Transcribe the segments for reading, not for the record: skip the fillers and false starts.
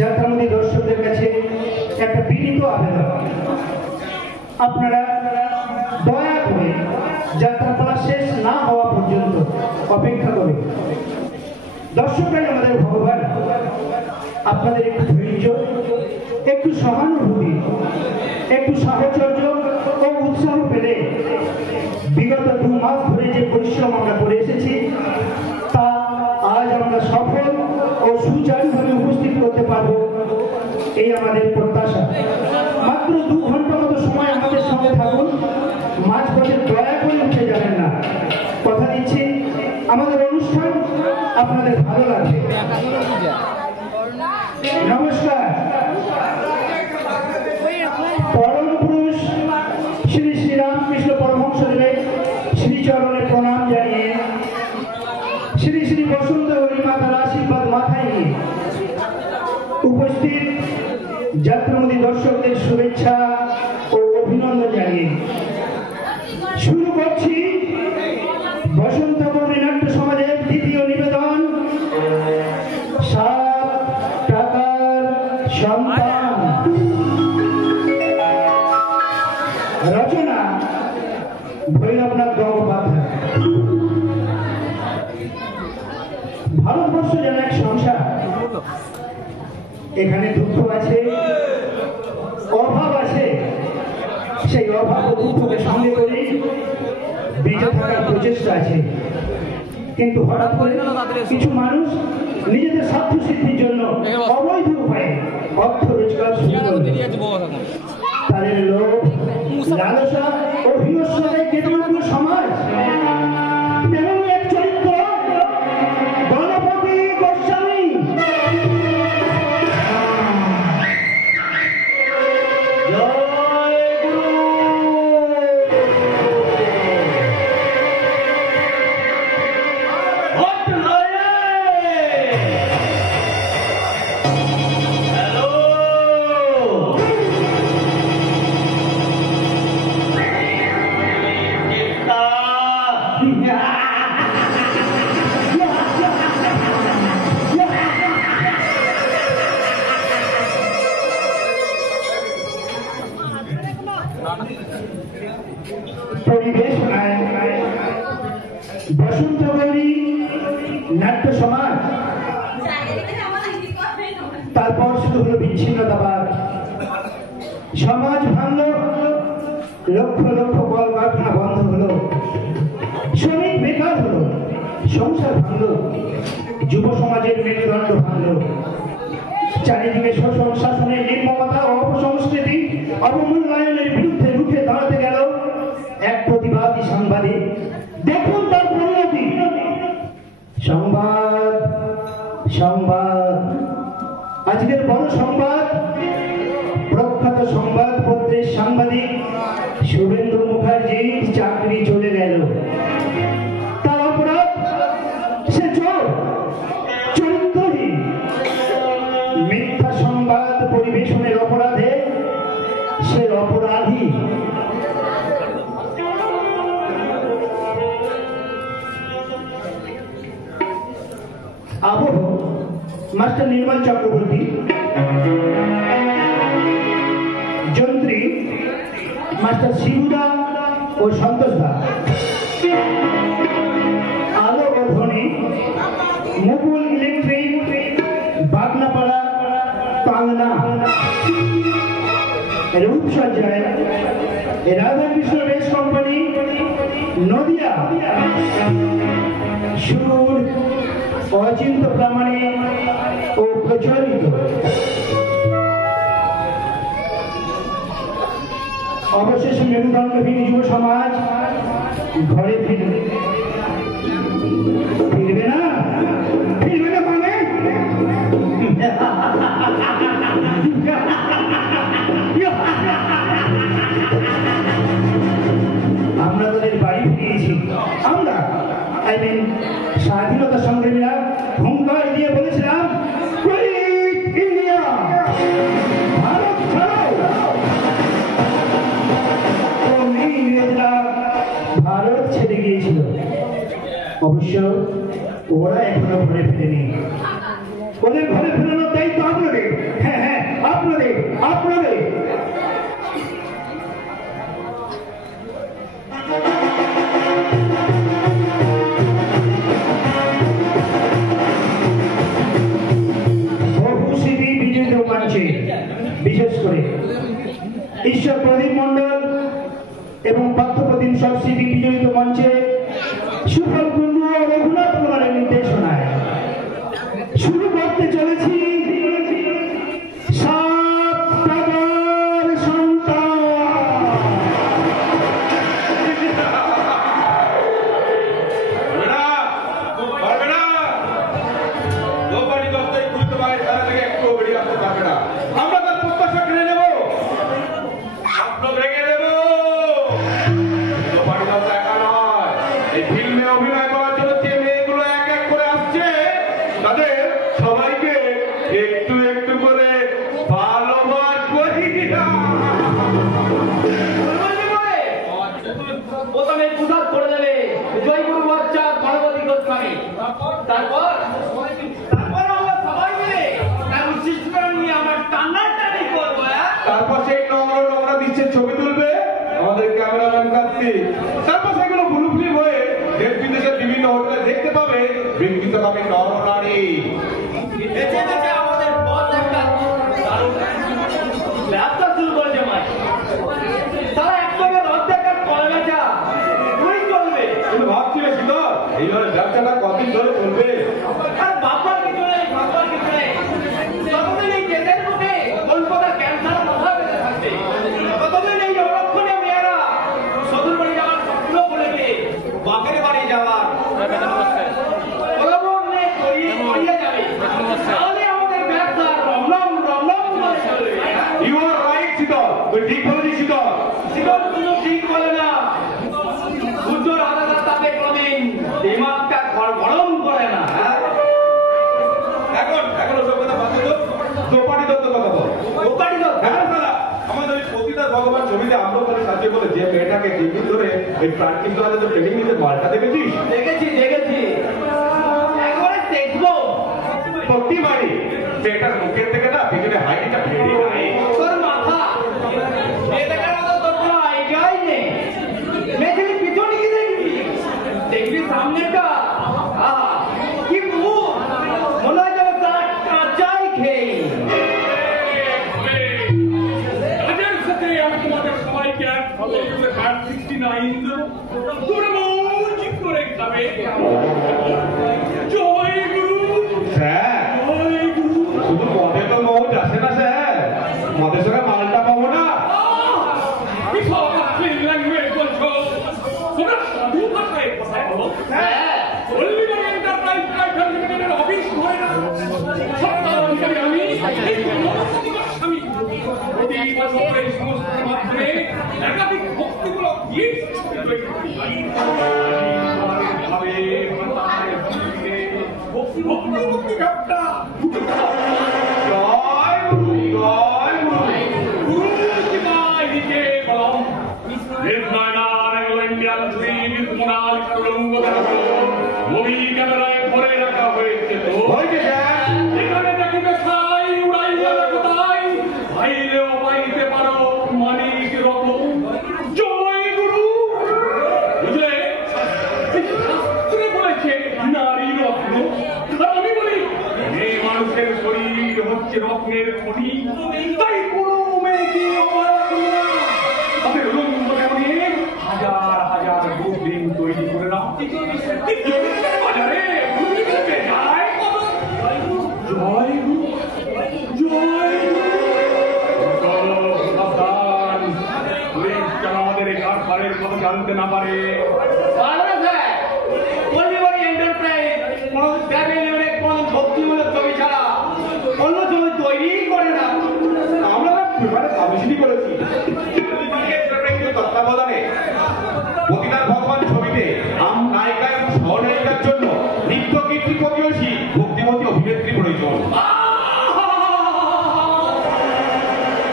যাত্রামুখী দর্শকদের কাছে একটা বিনীত আবেদন, আপনারা দয়া করে যাত্রাপালা শেষ না হওয়া পর্যন্ত অপেক্ষা করে। দর্শকরাই আমাদের ভগবান। আপনাদের একটু ধৈর্য, একটু সহানুভূতি, একটু সাহচর্য ও উৎসাহ পেলে বিগত 2 মাস ধরে যে পরিশ্রম আমরা করে এসেছি তা আজ আমরা সফল ও সুচারুভাবে উপস্থিত করতে পারবো, এই আমাদের প্রত্যাশা। মাত্র 2 ঘন্টা মতো সময় আমাদের সঙ্গে থাকুন, মাঝপথে দয়া করে উঠে যাবেন না। কথা দিচ্ছি আমাদের অনুষ্ঠান আপনাদের ভালো লাগবে। নমস্কার। পরম পুরুষ শ্রী শ্রী রামকৃষ্ণ পরমহংসদেবের শ্রীচরণে প্রণাম জানিয়ে শ্রী শ্রী বসন্ত হরিমাতার আশীর্বাদ মাথায় নিয়ে উপস্থিত যাত্রামুখী দর্শকদের শুভেচ্ছা ও অভিনন্দন জানিয়ে শুরু করছি বসন্ত গৌরী নাট্য সমাজের দ্বিতীয় নিবেদন, 7 টাকার সন্তান। রচনা ভৈরবনাথ গঙ্গোপাধ্যায়। ভারতবর্ষ যেন এক সংসার, এখানে দুঃখ আছে, অভাব আছে। সেই অভাব ও দুঃখকে সঙ্গে করে বেঁচে থাকার প্রচেষ্টা আছে। কিন্তু হঠাৎ করে কিছু মানুষ নিজেদের স্বার্থ সিদ্ধির জন্য অবৈধ উপায়ে অর্থ রোজগার শুরু করে। তাদের লোভ, লালসা ও হিংস্রতায় কেটে উঠল সমাজ। তেমন এক চরিত্র গণপতি গোস্বামী। পরিবেশনায় বসন্ত গৌরী নাট্য সমাজ। তারপর শুরু হলো বিচ্ছিন্নতাবাদ। সমাজ ভাঙল, লক্ষ লক্ষ কলকারখানা বন্ধ হলো, শ্রমিক বেকার হলো, সংসার ভাঙল, যুব সমাজের মেরুদণ্ড ভাঙল। চারিদিকে শোষণ, শাসনের নির্মমতা ও অপসংস্কৃতি, অবমূল্যায়নের বিরুদ্ধে রুখে দাঁড়াতে গেল এক প্রতিবাদী সাংবাদিক। দেখুন তার পরিণতি। সংবাদ সংবাদ আজকের বড় সংবাদ, প্রখ্যাত সংবাদপত্রের সাংবাদিক শুভেন্দু মুখার্জির চাকরি চলে গেল। তার অপরাধ, সে চোর, চরিত্রহীন। মিথ্যা সংবাদ পরিবেশনের অপরাধে সে অপরাধী। আবহ মাস্টার নির্মল চক্রবর্তী, যন্ত্রী মাস্টার শিবুদা ও সন্তোষ দা, আলো ও ধ্বনি মুকুল ইলেকট্রিক, বাগনাপাড়া, পাংনা। রূপসজ্জায় রাধাকৃষ্ণ রেস কোম্পানি, নদিয়া। সুর অচিন্ত প্রামাণিক ও প্রচলিত। অবশেষে মেরুদণ্ডহীন যুব সমাজ ঘরে ফিরবে। ফিরবে না, ফিরবে না মানে আমরা তাদের বাড়ি ফিরিয়েছি। আমরা স্বাধীনতা সংগ্রামীরা হুঙ্কার দিয়ে বলেছিলাম, ভারত ছাড়ো। ভারত ছেড়ে গিয়েছিল। অবশ্য ওরা এখনো ঘরে ফেরেনি। ওদের ঘরে ফেরানোর দায়িত্ব আপনাদের। আপনাদের আপনাদের বহু শিল্পী বিজয় রোমাঞ্চে বিশেষ করে ঈশ্বর প্রদীপ মন্ডল এবং পার্থপ্রতিম সব শিল্পী বিজয়িত মঞ্চে সুফল কুন্ডু ও রঘুনাথ কুমারের নির্দেশনায় শুরু করতে চলেছি সাতটার সন্তান। আমরা তার প্রত্যাশা কিনে নেব, স্বপ্ন ভেঙে দেব। একা নয়, এই ফিল্মে অভিনয় করার জন্য যে মেয়েগুলো এক এক করে আসছে তাদের সবাইকে একটু একটু করে ভালোবাসবো। প্রথমে পূজাত করে দেবে জয়গুরু বাচ্চা গণপতি গোস্বামী, তারপর আমরা সবাই মিলে তার উচ্ছিষ্টকরণ নিয়ে আমরা টানাটানি করবো। তারপর সেই নোংরা দৃশ্যের ছবি তুলবে আমাদের ক্যামেরাম্যান কার্তিক। তারপর সেগুলো ব্লু ফিল্ম হয়ে দেশ বিদেশের বিভিন্ন হোটেলে দেখতে পাবে ব্যক্তিগত আমি নরনারী। বেঁচে বেঁচে আমাদের বস একটা দারুণ ব্যবসা শুরু করেছে মাই। তারা একদমে অর্ধেকের কলে বেচা ওই চলবে। তুমি ভাবছিলে শীতল এইভাবে ব্যবসাটা কতদিন ধরে চলবে? আর বাবার কিছু নেই, বাবার কিছু নেই। যতদিন এই দেশের মুখে কলকাতার ক্যান্সার কথা বেঁচে থাকবে, ততদিন এই অরক্ষণে মেয়েরা শ্বশুর বাড়ি যাওয়ার স্বপ্ন বলেছে বাপের বাড়ি যাওয়ার প্রলোভন নিয়ে করিয়ে যাবে। তাহলে আমাদের ব্যবসা রমরম রমরম করে চলবে। ইউ আর রাইট শীতল, তুই ঠিক বলেছিস শীতল। জীবন কোনো ঠিক বলে না। সূর্যর আলাদা তাপে কোনদিন দিমাগটা গরম করে না। এখন ওসব কথা বাদ দে তো, দোপাটি দত্ত কথা বল। দোপাটি দত্ত? হ্যাঁ দাদা, আমাদের ওই পতিতা ভগবান ছবিতে আম্রপালি সাহায্য করে যে মেয়েটাকে টিভি ধরে এই প্রান্তিক দলে তো ট্রেনিং নিতে মালটা দেখেছিস? দেখেছি দেখেছি, একবারে দেখবো। প্রতি বাড়ি মেয়েটার মুখের থেকে না পিছনে হাইটটা ফেরি নাই। তোর মাথা মেয়েটার মতো তোর কোনো আইডিয়াই নেই। মেয়েটাকে পিছনে কি দেখবি? দেখবি সামনেটা। আহা কি মুখ, মনে হয় যেন তার কাঁচাই খেয়ে। কাজের সাথে আমি তোমাদের সবাইকে এক ফলো করে কার্ড 69 দেবো। তোমরা মৌজ করে খাবে। জয় গুরু, স্যার জয় গুরু। শুধু মদে তো মৌজ আসে না স্যার, মদের সঙ্গে মালটা পাবো না। কি সব ল্যাঙ্গুয়েজ বলছো? তোমরা সাধু ভাষায় কথায় বলো। হলদিবাড়ি এন্টারপ্রাইজ প্রাইভেট লিমিটেডের অফিস ধরে না সত্তার অধিকারী আমি এই গণপতি গোস্বামী। প্রতি বছর এই সংস্থার মাধ্যমে একাধিক ভক্তিমূলক গীত তৈরি করি। ভক্তি ভাবটা জয় গুরু, জয় গুরু। গুরু শিবায় দিকে বলম নির্ণয়নার এগুলো ইন্ডিয়ান ছবি নির্মূল করুঙ্গ মুভি ক্যামেরায় ধরে রাখা হয়েছে। তো হয়েছে স্যার। এখানে দেখিবে ছাই উড়াইয়া কোথায় ভাইলেও পাইতে পারো মানিক রতন। জয় গুরু। বুঝলে শাস্ত্রে বলেছে নারী রত্ন, আর আমি বলি এই মানুষের শরীর হচ্ছে রত্নের খনি। তাই কোনো মেয়েকে অবহেলা করো না। তাদের রঙ্গ কেমনে হাজার হাজার বুদ্ধিন তৈরি করে নাও। বাজারে বুদ্ধি করতে যায় কত। জয় গুরু, জয় গুরু। সাবধান, পুলিশ যেন আমাদের এই কারখানের কথা জানতে না পারে। পারবে স্যার, হলদিবাড়ি এন্টারপ্রাইজ কোনো ফ্যামিলি লিমিটেড কোনো ভক্তিমূলক ছবি ছাড়া অন্য ছবি তৈরি করে না। আমরা পেপারে পাবলিসিটি করেছি তত্ত্বাবধানে পতিতার ভগবান ছবিতে নায়িকা এবং সহনায়িকার জন্য নিত্য কীর্তি প্রতিবেশী ভক্তিমতী অভিনেত্রী প্রয়োজন।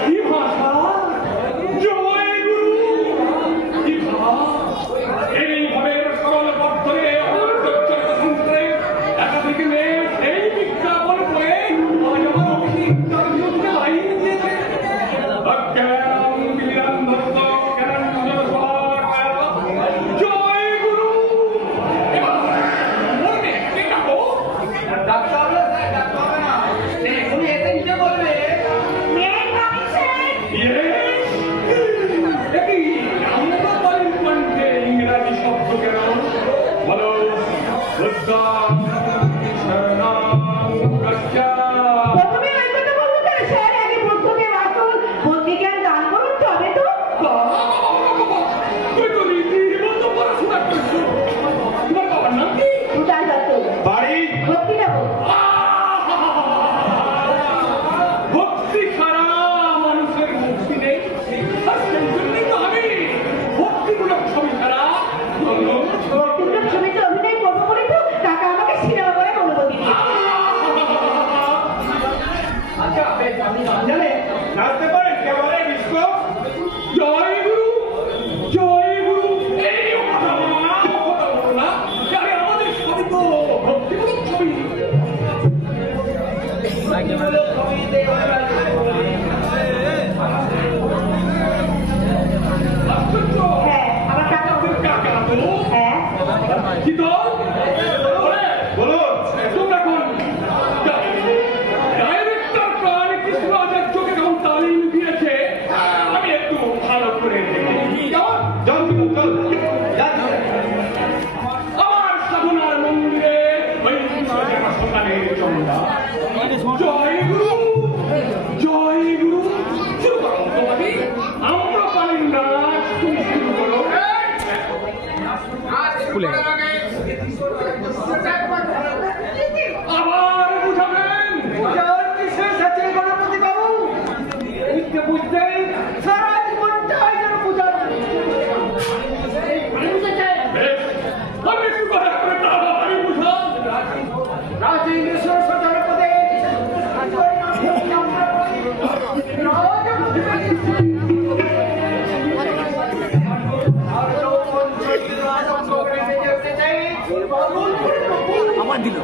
কি ভাষা! জয় গুরু! কি ভাষা! এইভাবে সরল পথে অন্তর্চরিত সংসারে একাধিক মেয়ে এই বিজ্ঞাপন করে আজ আমার অভিষিক্ত লাইন দিয়েছে। চন্ডা জয় গুরু জয় গুরু সুতরাং তোমাকে আমরা পারেন না তুমি শুরু করো আবার বুঝাবেন পূজার বিশেষ আছে গণপতি বাবু বুঝতে বুঝতে সারা জীবনটাই যেন পূজার বেশ, আমি একটু কথা করে তাড়াতাড়ি বুঝান রাজেন্দ্রেশ্বর সজনপদে আমার দিল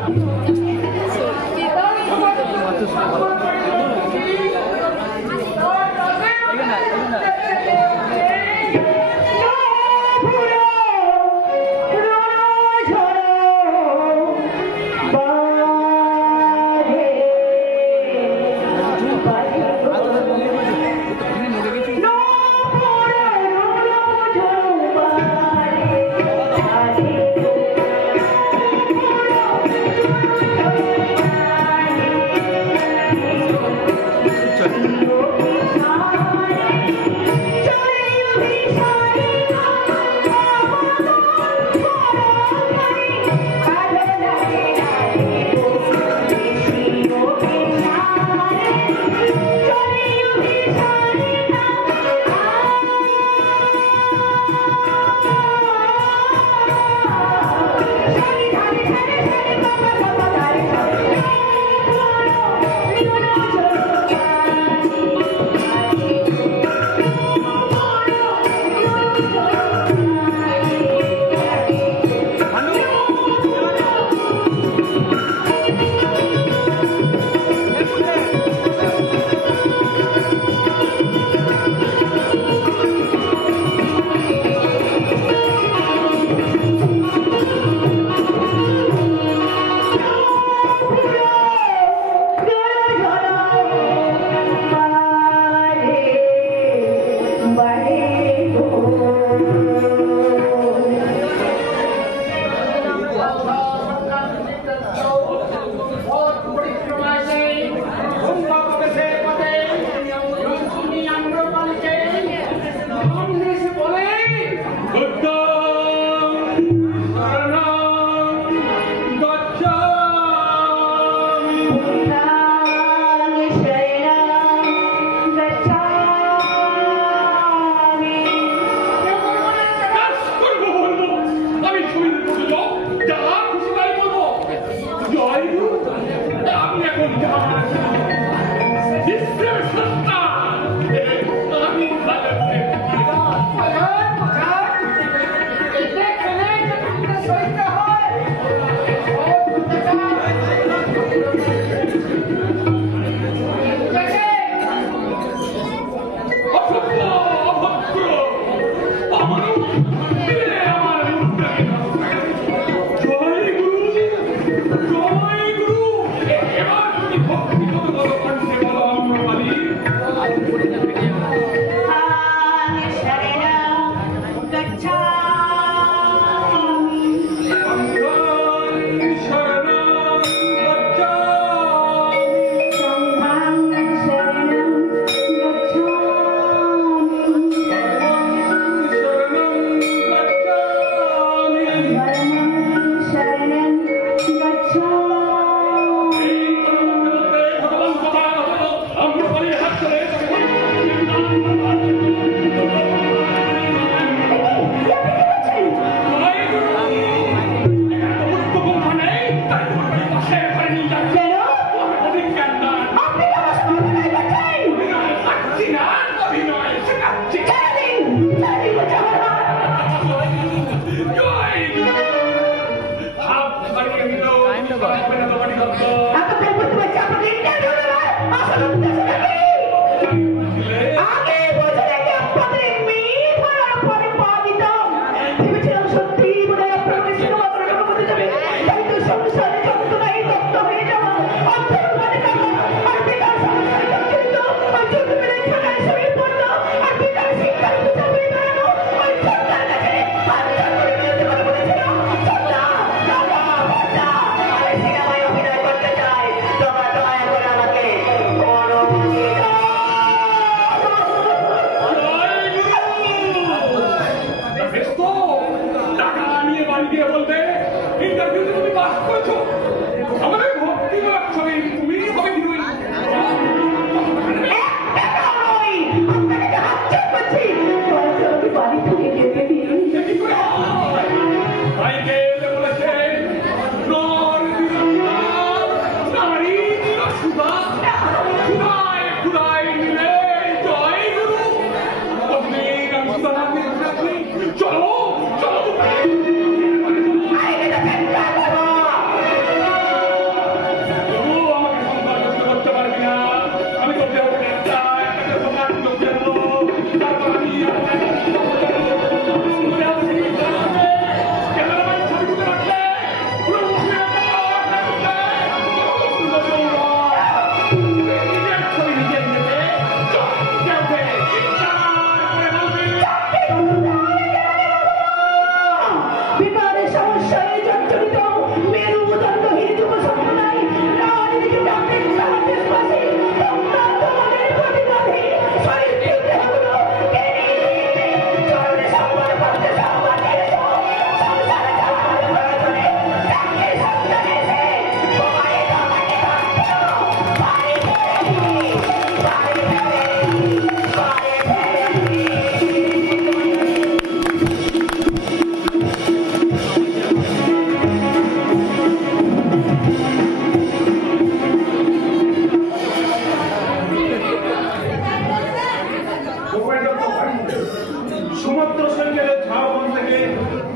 সমুদ্র সৈকতের ঝাড়বন থেকে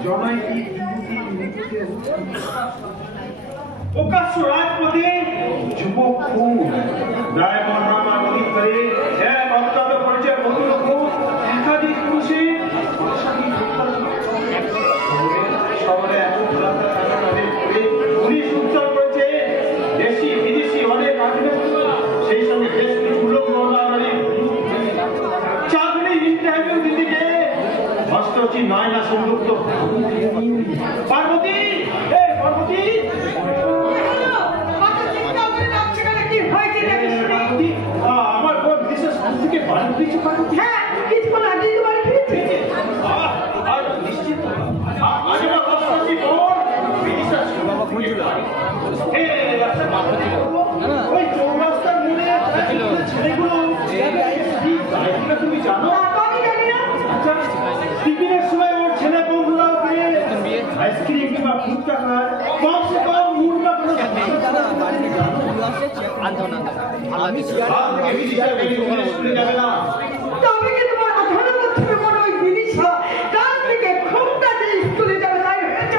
জনৈকি প্রকাশ্য রাজপথে যুবক খুন ডায়মন্ড হারবার নদীর তীরে এক অজ্ঞাত পরিচয় ভদ্রলোক একাধিক পুরুষের শহরে এত পুলিশ উদ্ধার করেছে দেশি বিদেশি অনেক আধিপত্য, সেই সঙ্গে বেশ কিছু লোক চাকরি ইন্টারভিউ দিতে গিয়ে অষ্টচি নয়না সংযুক্ত। পার্বতী, পার্বতী, আমার বোন বিদেশের সব থেকে বাড়ি ফিরেছে। পার্বতী, হ্যাঁ, কিছুক্ষণ আগে তো বাড়ি ফিরেছে। আর নিশ্চিত আজ আমার অষ্টচি বোন বিদেশের ওই চৌরাস্তার মোড়ে ছেলেগুলো তুমি জানো? আমি জানি না। আচ্ছা, টিফিনের সময় ওর ছেলে বন্ধুরা ওকে আইসক্রিম কিংবা ফুচকা খায়, কমসে কম মুড়টা কোনো যাবে না। তবে কি তোমার আঠারো বছরের বড় ওই বিদিশা কাল থেকে ঘুমটা দিয়ে স্কুলে যাবে তাই হয়েছে?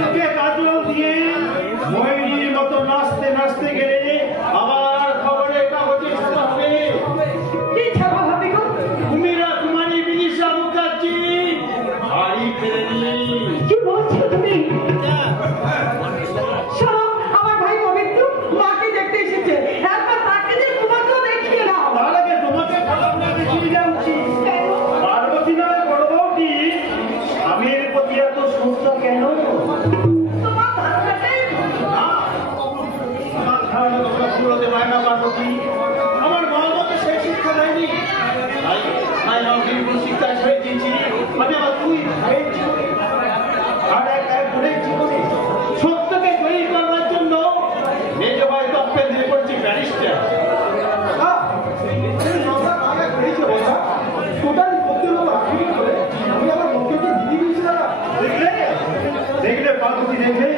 তোকে কাজল দিয়ে ময়ূরীর মতো নাচতে নাচতে গেলে আবার খবরে কাগজে ছাপা হবে। কি ছাপা ভাবি গো? কুমিরা কুমারী বিদিশা মুখার্জি বাড়ি ফেরেনি। কি বলছো তুমি? শোনো, আমার ভাই পবিত্র মাকে দেখতে এসেছে, একবার তাকে যে তোমাকেও দেখিয়ে নাও। তার আগে তোমাকে খারাপ না দেখিয়ে দেওয়া উচিত। পার্বতী নয় বড় বউটি স্বামীর প্রতি এত শ্রদ্ধা কেন? তোমার ধারণাটাই ভুল। আমার ধারণা তোমরা পুরোতে পায় না পার্বতী। আমার মা আমাকে সেই শিক্ষা দেয়নি, তাই আমি বিলকুল শিক্ষা ছেড়ে দিয়েছি। আমি আমার দুই ভাইয়ের জীবনে আর এক বোনের জীবনে সত্যকে তৈরি করবার জন্য মেজ ভাই তপ্পে দিয়ে পড়েছি ব্যারিস্টার। দেখলে পার্বতী, দেখলে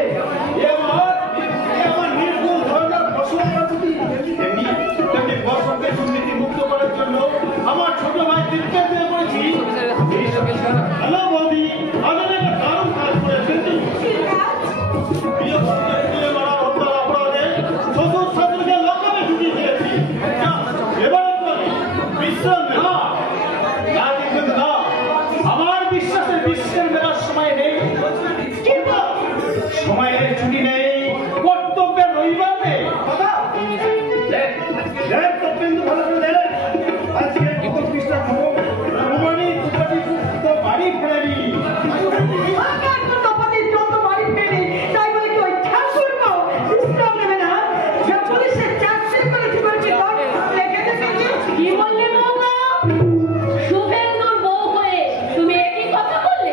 এ আমার নির্ভুল ধরনের ফসল পার্বতী। তেমনি ফসলকে দুর্নীতি মুক্ত করার জন্য আমার ছোট ভাই চিৎকার দিয়ে পড়েছি। হ্যালো বৌদি, আমি একটা দারুণ কাজ করে ফেলছি। অপরাধে চতুর্থ ছাত্রকে লকাপে ঢুকিয়ে দিয়েছি। এবার বিশ্রাম না, কিন্তু না, আমার বিশ্বাসের বিশ্বের মেলার সময় নেই, কিন্তু সময়ের ছুটি নেই, কর্তব্যের রবিবার নেই। কিন্তু ভালো করে দেখ, আজকে বিশ্রাম হবো বাড়ি ফেরেনি। সরকার তো তপাতে যত বাড়ি ফেরে, তাই বলে কি ওই ঠাকুর পাও বিশ্রাম নেবে না? যে পুলিশের চাকরি করেছে বলছে রেখে দেবে। কি বললে বৌমা? শুভেন্দুর বউ হয়ে তুমি একই কথা বললে?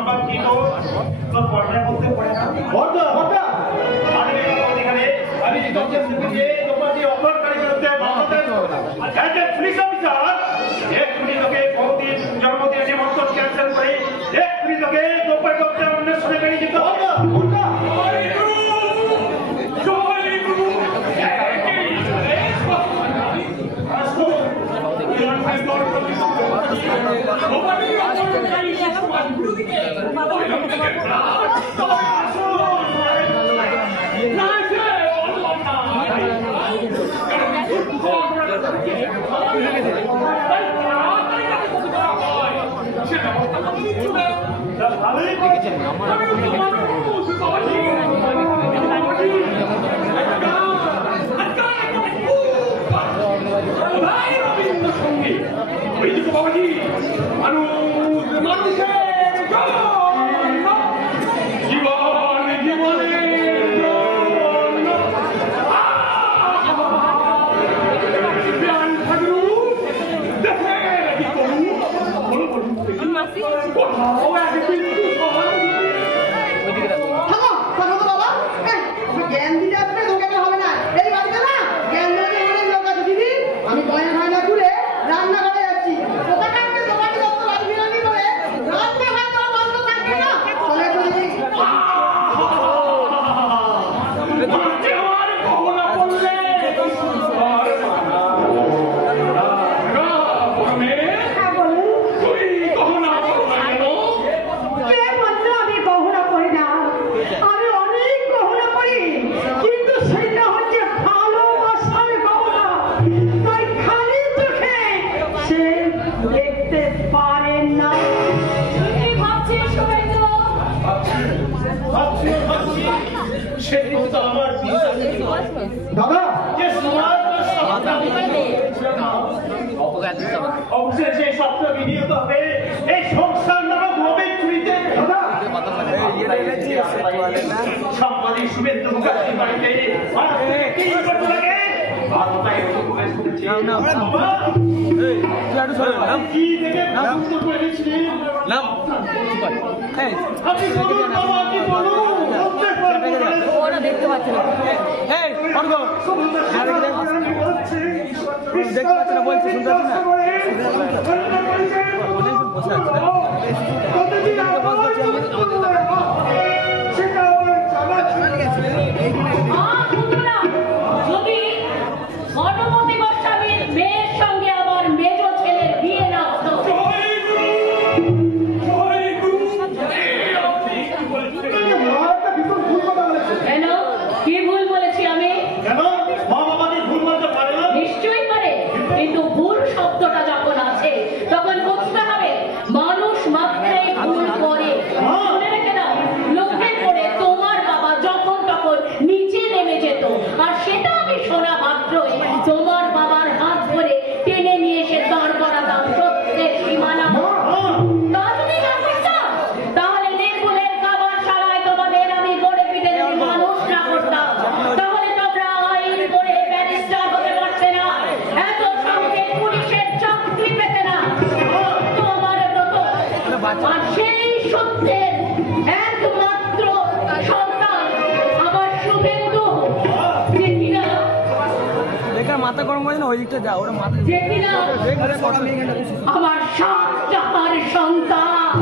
চম্পা কি তোর পড়াশোনা করতে পড়ে না বড়দা বড়দা এখানে আমি যে তোমার যে অপরাধকারী বিরুদ্ধে মামলা পুলিশ অফিসার এক্ষুনি তোকে বহুদিন জন্মদিনের নিমন্ত্রণ ক্যান্সেল করে এক্ষুনি তোকে গোপাল করতে অন্যের সঙ্গে বেরিয়ে যেতে হবে দাদা অবশেষে সত্য বিনিয়োগ হবে এই সংসার নামক মোবাইল চুরিতে সম্পাদী শুভেন্দু মুখার্জির বাড়িতে কি করতে লাগে কি দেখে বুঝতে পেরেছিলেন আপনি বলুন বাবা আপনি বলুন ওরা দেখতে পাচ্ছে না দেখতে পাচ্ছে না বলছে শুনতে পাচ্ছে যদি অনুমতি গোস্বামীর মেয়ের সঙ্গে আমার মেজ ছেলের বিয়ে না হতো কেন কি ভুল বলেছি আমি কেন মা বাবাকে ভুল বলতে পারে না নিশ্চয়ই পারে কিন্তু ভুল শব্দটা যখন আছে তখন বুঝতে হবে মানুষ মাত্রাই ভুল করে মনে রেখে দাও লোকের করে তোমার বাবা যখন তখন নিচে নেমে যেত আর সেটা আমি শোনা মাত্রই তোমার বাবার হাত ধরে টেনে নিয়ে এসে দাঁড় করাতাম সত্যের সীমানা তা যদি না করতাম তাহলে নির্মূলের খাবার শালায় তোমাদের আমি গড়ে পিটে যদি মানুষ না করতাম তাহলে তোমরা আইন করে ব্যারিস্টার হতে পারতে না এত সঙ্গে পুলিশের চাকরি পেতে না তোমার ব্রত আর সেই সত্যের একমাত্র সন্তান আমার শুভেন্দু যে কিনা বেকার মাথা গরম করে না ওই দিকটা যা ওরা মাথা যে কিনা আমার 7 টাকার সন্তান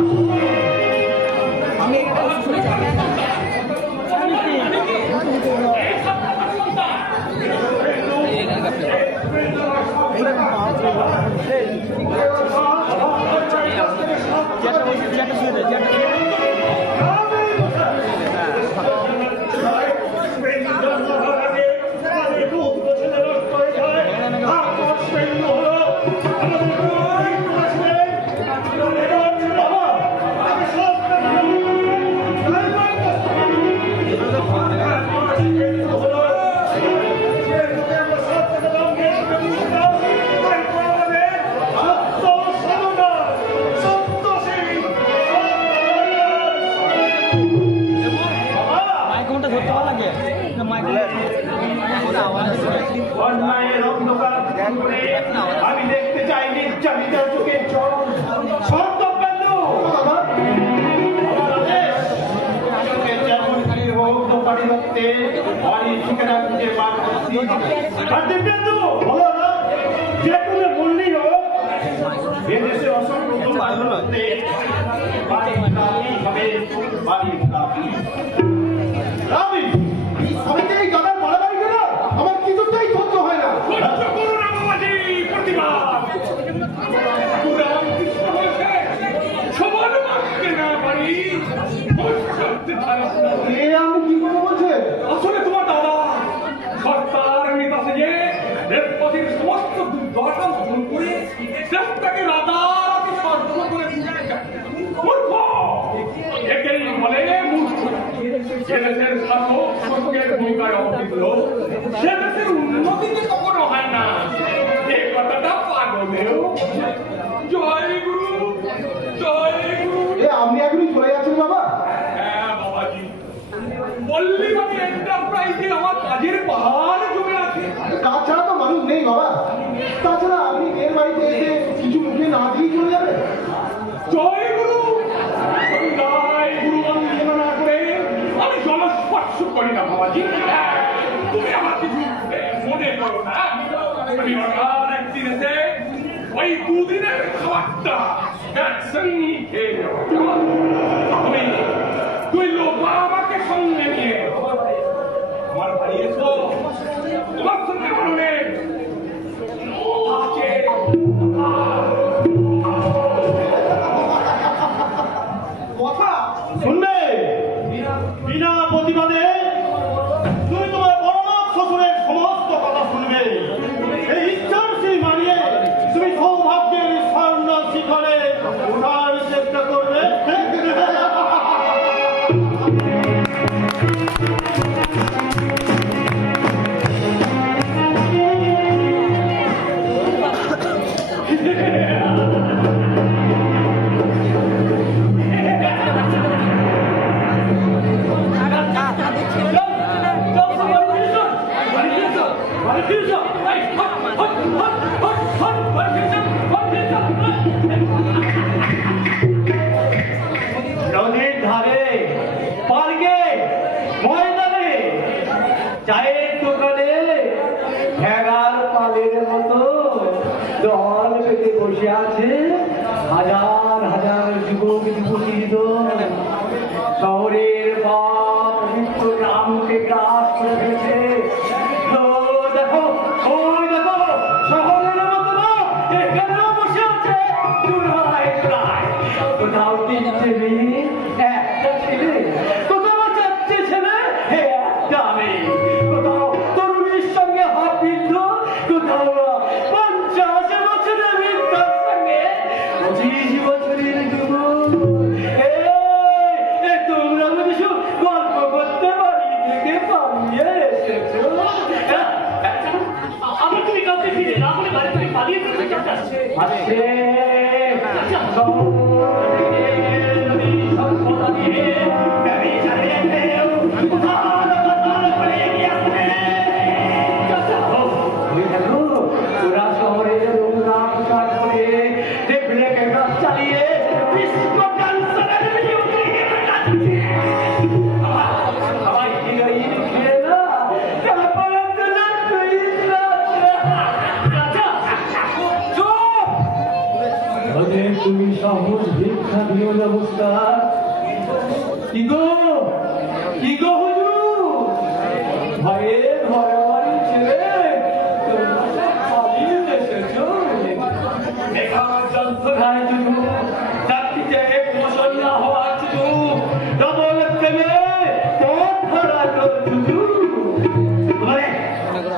অন্যায়ের অন্ধকার করে আমি দেখতে চাই নির্যাতিত চোখের জল সত্য আর দিব্যেন্দু বলো না, যে তুমি বললেই হোক এদেশে অসংখ্য বাড়ি হবে, বাড়ি রাবি, আমি তো এই গাদার বাড়াবাড়ি গেল আমার কিছুতেই সহ্য হয় না। সহ্য করো না বাবাজি, প্রতিবাদ পুরাণ কৃষ্ণ হয়েছে সবার মারতে না পারি করতে খারাপ না। এ আমি কি করে বলছে? আসলে তোমার দাদা সরকার নেতা সেজে দেশপতির সমস্ত দুর্দশা মোচন করে দেশটাকে রাতারাতি সর্ব করে দিয়েছে। মূর্খ, একেই বলে মূর্খ। যে দেশের শাসক শোষকের ভূমিকায় অবতীর্ণ সে দেশের উন্নতিতে কখনো হয় না, এই কথাটা পাগলেও জয় গুরু, জয় গুরু। এ আপনি এখনই চলে যাচ্ছেন বাবা? হ্যাঁ বাবাজি, বললি আমি এন্টারপ্রাইজে আমার কাজের পাহাড় জমে আছে। কাজ ছাড়া তো মানুষ নেই বাবা। তাছাড়া আপনি এর বাড়িতে এসে কিছু মুখে না দিয়ে চলে যাবেন? জয় গুরু, জয় গুরু বন্দনা না করে আমি জলস্পর্শ করি না বাবাজি। তুমি আমার কিছু মনে করো না। আমি হঠাৎ একদিন এসে ওই দুদিনের খাবারটা একসঙ্গে খেয়ে নেবো। তুই লোক আমাকে সঙ্গে নিয়ে আমার বাড়ি এসো, তোমার সঙ্গে অনেক আছে। কথা শুনবে, বিনা প্রতিবাদে তুমি তোমার বড়লোক শ্বশুরের সমস্ত কথা শুনবে। এই ইচ্ছার সেই মানিয়ে তুমি সৌভাগ্যের স্বর্ণ শিখরে ওঠার চেষ্টা করবে। নদীর ধারে, পার্কে, ময়দানে, চায়ের দোকানে ভেড়ার পালের মতো দল পেতে বসে আছে হাজার হাজার যুবক যুবতীর দল। শহরের পবিত্র গ্রামকে গ্রাস করে ফেলেছে। দেখো, ওই দেখো, শহরের মতো না, এখানেও বসে আছে চুরায় চুরায়। কোথাও তিনটে মেয়ে, একটা ছেলে, কোথাও চারটে ছেলে, একটা মেয়ে, কোথাও তরুণীর সঙ্গে হাত বিদ্ধ, কোথাও 50 বছরের বৃদ্ধার সঙ্গে 25 বছরের যুবক। তোমরা বুঝি গল্প করতে বাড়ি থেকে পালিয়ে এসেছো? আমি তুমি কাউকে ফিরে না বলে বাড়ি থেকে পালিয়ে যেতে চাচ্ছি। আসছে নদী সভ্যতা দিয়ে গাড়ি চালিয়ে দেও, উধার পাতাল করে এগিয়ে আসবে। ওই দেখো, ওরা শহরের নোংরা পোশাক পরে টেবিলে ক্যামেরা চালিয়ে ডিস্কো ডান্সারের মিউজিক বাজাচ্ছে। সবাই হিরোইন খেয়ে না, তারপরে তো ওদের তুমি সহজ ভিক্ষা দিও নমস্কার। কি গো, কি গো হুজুর, ভয়ে ঘরে বাড়ি ছেড়ে তোমরা সব পালিয়ে এসেছো। এখানে যন্ত্রণায় শুধু চাকরিতে প্রমোশন না হওয়ার শুধু ডবল প্রেমে পথ হারানো শুধু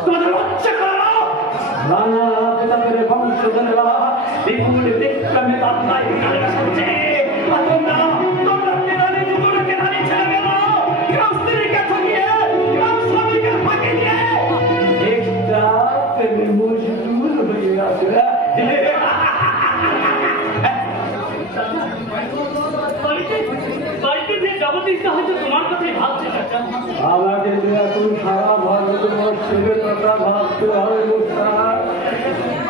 তোমাদের লজ্জা করো। রানা পিতাদের বংশধরেরা বিপুল বিক্রমে তাত্তাই বিকালের সবচে তোমরা কেরানি যুগর কেরানি ছেড়ে গেল, কেউ স্ত্রীকে ঠকিয়ে, কেউ স্বামীকে ফাঁকি দিয়ে একটা প্রেমে মজবুর হয়ে আছে। বাড়িতে যে যাবতীয় সাহায্য তোমার কথাই ভাবছে চাচা। আমাকে যে এখন সারা ভারতবর্ষের কথা ভাবতে হবে মুস্তান।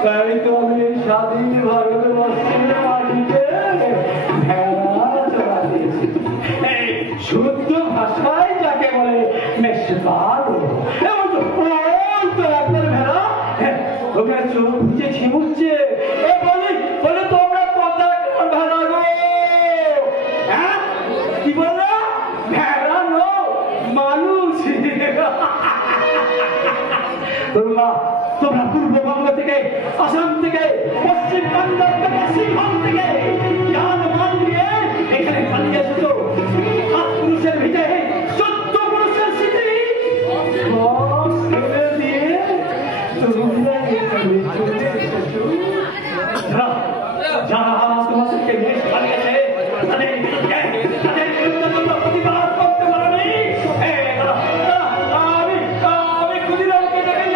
তাই তো আমি এই স্বাধীন ভারতবর্ষের মাটিতে ভেড়া চড়া দিয়েছি। এই শুদ্ধ ভাষায় যাকে বলে মেষপাল, এবং তো ওখানে চোখ বুঝে ঝিমুচ্ছে এ বলে বলে তোমরা কথা ভেড়া গো হ্যাঁ কি বললো ভেড়া নো মানুষ তোমরা পূর্ববঙ্গ থেকে আসাম থেকে পশ্চিমবঙ্গ থেকে সিংহম থেকে জ্ঞান মান নিয়ে এখানে পালিয়ে এসেছো পুরুষের ভিতরে 14 পুরুষের স্মৃতি ছেড়ে দিয়ে তোমরা এখানে চলে এসেছো যারা তোমাদেরকে দেশ পালিয়েছে তাদের বিরুদ্ধে তোমরা প্রতিবাদ করতে পারোনি আমি ক্ষুদিরামকে ডেকে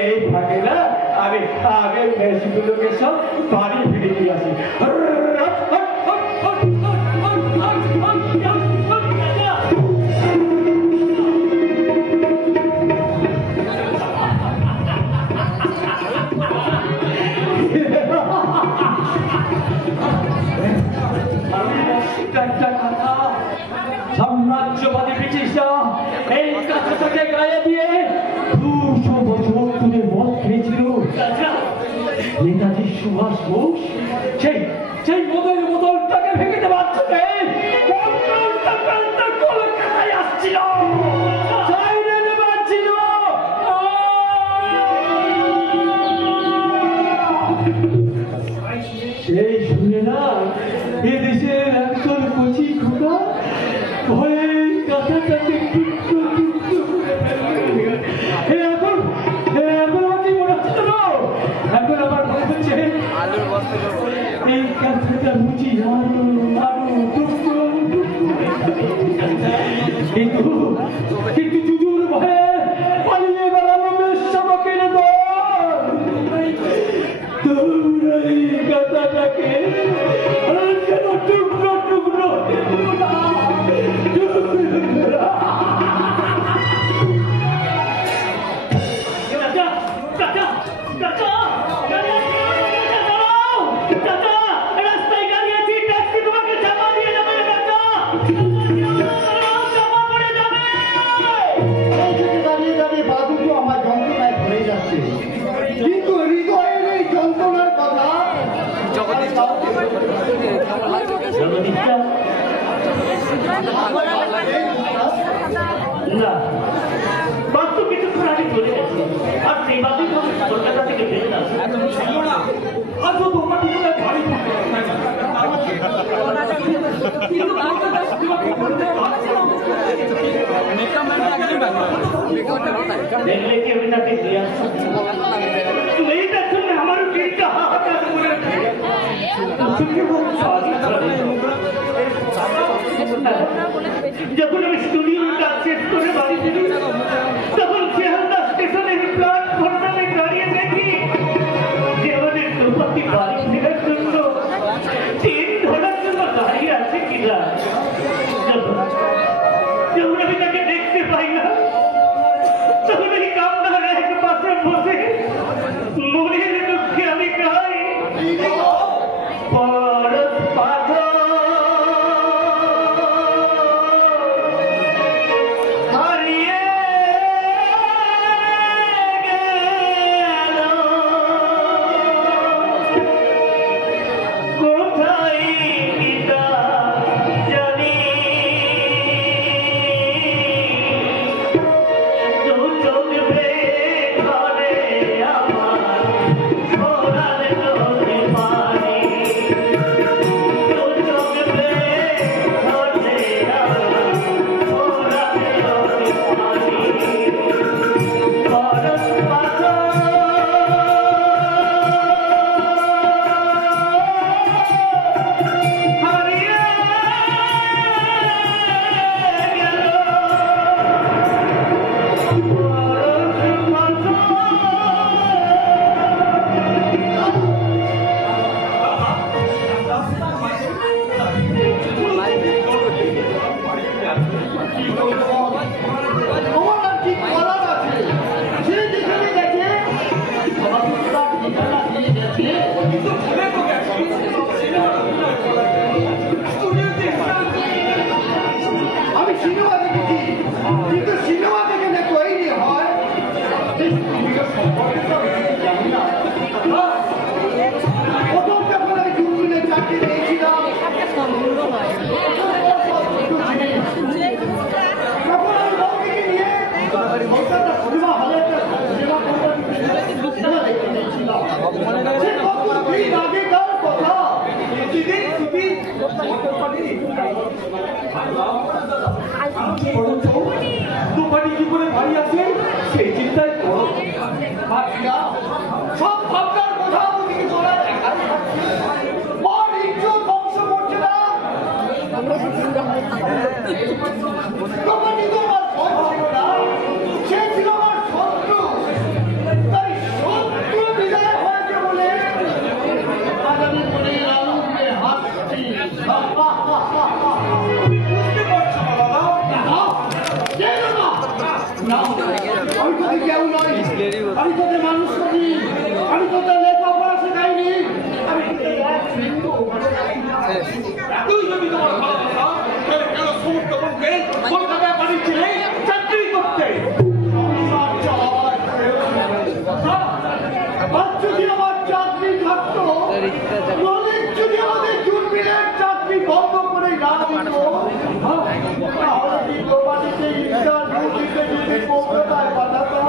এই ফাঁকে না আমি আগের মেশগুলোকে সব বাড়ি ফিরে দিয়ে আসি সাম্রাজ্যবাদী ব্রিটিশরা এই কাছাটাকে গায়ে দিয়ে 200 বছর ধরে মদ খেয়েছিল নেতাজি সুভাষ বোস সেই মদের বোতলটাকে ভেঙে দেওয়ার জন্য কলকাতায় আসছিল সেই শুনে না এদেশের একজন কচি খোকা ভয়ে কাঁথাটাকে এখন আমাকে মনে হচ্ছে না এখন আমার মনে হচ্ছে এই কাঁথাটা বুঝি কিন্তু জুজুর ভয়ে পালিয়ে বেড়ানো বেশ আমাকে তোমরা এই কাঁথাটাকে টুকরো টুকরো কিন্তু হৃদয়ের এই যন্ত্রণার কথা না বাস্তব কিছুক্ষণ আগে চলে গেছে আর সেই বাদে কলকাতা থেকে ফেরে আসে আজও তোমার জীবনে ভারী দেখলে কি আমি তাকে দিয়ে আসছি এইটার জন্য আমার দিনটা যখন আমি স্টুডিও কাজ শেষ করে বাড়ি ফিরি তখন শিয়ালদা স্টেশনের প্ল্যাটফর্মে দাঁড়িয়ে দেখি যে আমাদের দ্রৌপদী বাড়ি ফেরার জন্য ট্রেন ধরার জন্য দাঁড়িয়ে আছে কিনা যখন আমি তাকে দেখতে পাই না তখন এই কান্নার এক পাশে বসে মনের দুঃখে আমি গাই পরশ পাথর হারিয়ে সিনেমা দেখেছি, কিন্তু সিনেমা দেখে না তৈরি হয় এই সিনেমার সম্পর্কে তো আমি জানি না। প্রথম যখন আমি জুটমিলে চাকরি পেয়েছিলাম তখন আমি বউকে নিয়ে কলকাতা সিনেমা হলে একটা সিনেমা সিনেমা দেখতে গিয়েছিলাম। সে কতদিন আগেকার কথা, প্রতিদিন ছুটি দোকানি কি করে ভাই আছে সেই চিন্তায় করো ভাবিরা সব ভাবনার কথা ওদিকে তোলা দেখার মন ইজ্জত ধ্বংস করছে না। দোকানি তো আমার ভয় ছিল না, সে ছিল আমার শত্রু। তাই শত্রু বিদায় হয়েছে বলে আজ আমি মনে আনন্দে হাসছি। বুঝতে পারছো বাবা? আমি তোকে কেউ নয়, আমি তোদের মানুষ করি, আমি তোদের লেখাপড়া শেখাইনি, আমি তোদের এতই যদি তোমার ভালোবাসা, তাহলে কেন সমুদ্র বনকে কলকাতায় পাঠিয়েছিলে চাকরি করতে? যদি আমার চাকরি থাকতো, নলেজ যদি আমাদের জুটমিলের চাকরি বন্ধ করে না দিত, তাহলে কি তোমাদেরকে ইন্টারভিউ দিতে যদি কলকাতায় পাঠাতাম?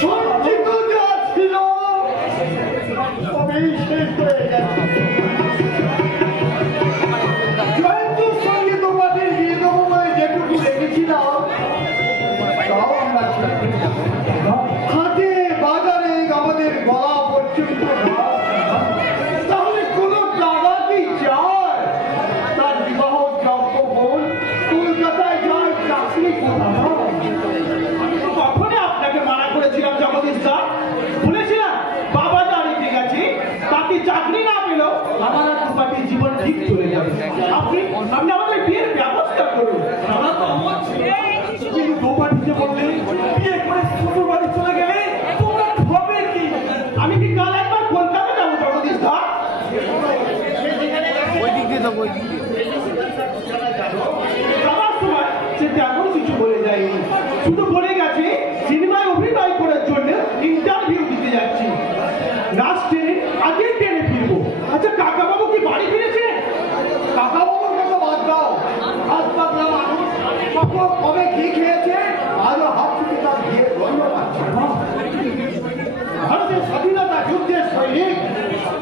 সঞ্চিত যা ছিল তবেই শেষ হয়ে গেছে। জয়ন্তর সঙ্গে তোমাদের বিয়ে দেবো বলে যেটুকু রেখেছিলাম তাও আমরা হাটে বাজারে আমাদের গলা পর্যন্ত না। তাহলে কোন টাকা কি চায় তার বিবাহ যোগ্য বোন কলকাতায় যায় চাকরি কোথায়? তখনই আপনাকে মানা করেছিলাম জগদীশ দা, বলেছিলাম বাবা জানি ঠিক আছে, তাকে চাকরি না পেলেও আমার আর তোমাকে জীবন ঠিক চলে যাবে। আপনি আমাদের বিয়ের ব্যবস্থা করুন। আমরা তো অমর ছিল, কিন্তু দোপাটিতে বললে বিয়ে করে শ্বশুর বাড়ি চলে গেলে তোমরা হবে কি? আমি কি কাল একবার কলকাতা যাবো জগদীশ দা? ওই দিক দিয়ে যাবো, ওই দিক দিয়ে। যাওয়ার সময় সে তেমন কিছু বলে যায়নি, শুধু বলে গেছে সিনেমায় অভিনয় করার জন্য ইন্টারভিউ দিতে যাচ্ছি, লাস্ট ট্রেনে আগের ট্রেনে ফিরবো। আচ্ছা কাকা বাবু কি বাড়ি ফিরেছে? কাকা বাবুর কথা বাদ দাও, হাত পাতলা মানুষ কখন কবে কি খেয়েছে আজও হাত ছুটি তার বিয়ে গন্ধ পাচ্ছে। ভারতের স্বাধীনতা যুদ্ধের সৈনিক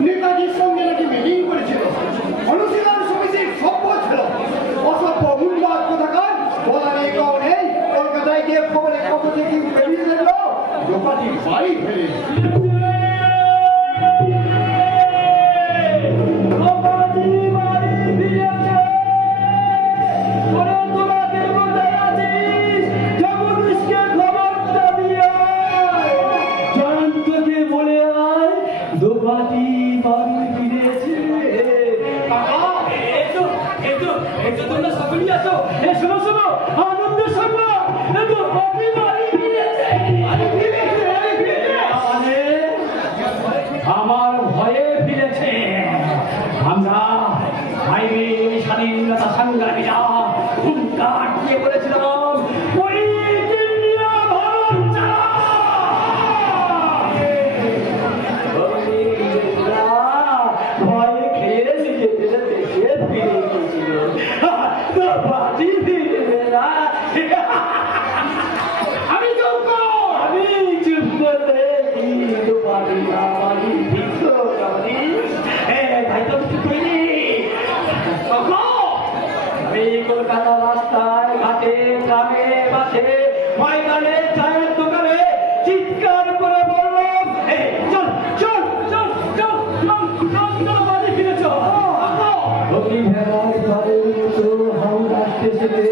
নেতাজির সঙ্গে নাকি মিটিং করেছিল, অনুশীলন সমিতির সভ্য ছিল, অসভ্য উন্মাদ কোথাকার বলা নেই কাউ নেই। কলকাতায় গিয়ে খবরের কত থেকে বেরিয়ে দিল দোকানি বাড়ি ফেলে। জয়ন্তকে বলে আয় দোকাটি বাড়ি ফিরেছে। তোমরা সকলেই আছো, শোনো শোনো আনন্দের সংবাদ, দোকাটি বাড়ি ফিরেছে। আমার ভয়ে ফিরেছে। আমরা আইনি স্বাধীনতা সংগ্রামীরা হুঙ্কার দিয়ে বলেছিলাম ওই ইন্ডিয়া ভারত ভয়ে খেয়ে নিজেদের দেশে ফিরে গেছিল। বাড়ি ফিরবে না। আমি চুপ করলে বাড়ি বাড়ি ফিরত তাই তো কিছু করিনি। আমি কলকাতা রাস্তায় ঘাটে গ্রামে বাসে ময়দানে চায়ের দোকানে চিৎকার করে বললাম চল চল চল চল চল বাড়ি ফিরে চল। হাওড়া স্টেশনে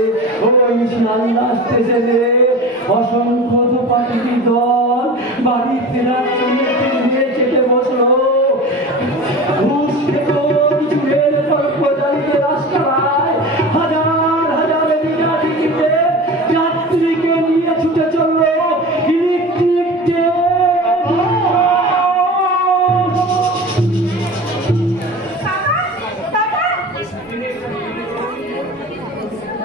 ওই শিয়ালদা স্টেশনে অসংখ্য দোপাটির দল বাড়ি ফেরার জন্য ট্রেনে চেপে বসলো। ঘুষ খেত কিছু রেল প্রচারিত রাস্তায় হাজার হাজার বিনা টিকিটে যাত্রীকে নিয়ে ছুটে চললো ইলেকট্রিক ট্রেন।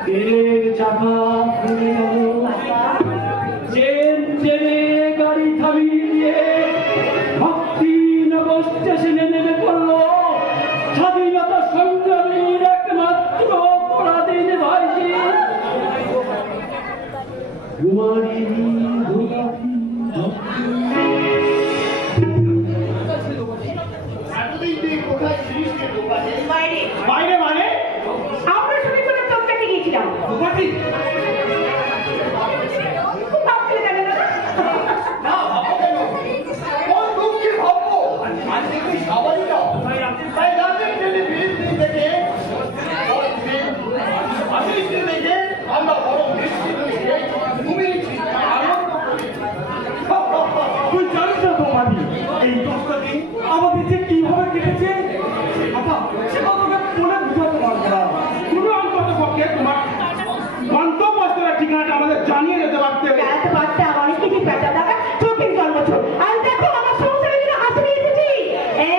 তেলের চাকা ঘুরে গেল, চেন টেনে গাড়ি থামিয়ে দিয়ে ভক্তিনগর স্টেশনে নেমে পড়লো স্বাধীনতা সংগ্রামীর একমাত্র পরাধীন ভাইজি কুমারী দুর্গাবতী। বাইরে মানে আমরা শুনে করে তোমটাকে গিয়েছিলাম দুপাটি খুব ভাবছিলে জানো না না ভাবো কেন কোন দুঃখে ভাববো আজ দেখি সবাই না তাই রাতের ট্রেনে বিরতি থেকে আসিতে থেকে আমরা বড় নিশ্চিত হয়ে ঘুমিয়েছি আনন্দ তুই জানিস না তোমাদি এই 10টা দিন আমাদের যে কিভাবে কেটেছে আপা সেটা তোকে বলে বুঝাতে পারবো না। তুমি অন্তত পক্ষে তোমার গন্তব্যস্থলের ঠিকানাটা আমাদের জানিয়ে যেতে পারতে হবে। বেড়াতে পারতে আমার কিছু পেঁচা টাকা চোখের জন্ম ছোট আর দেখো আমার সংসারের জন্য হাসি নিয়ে এসেছি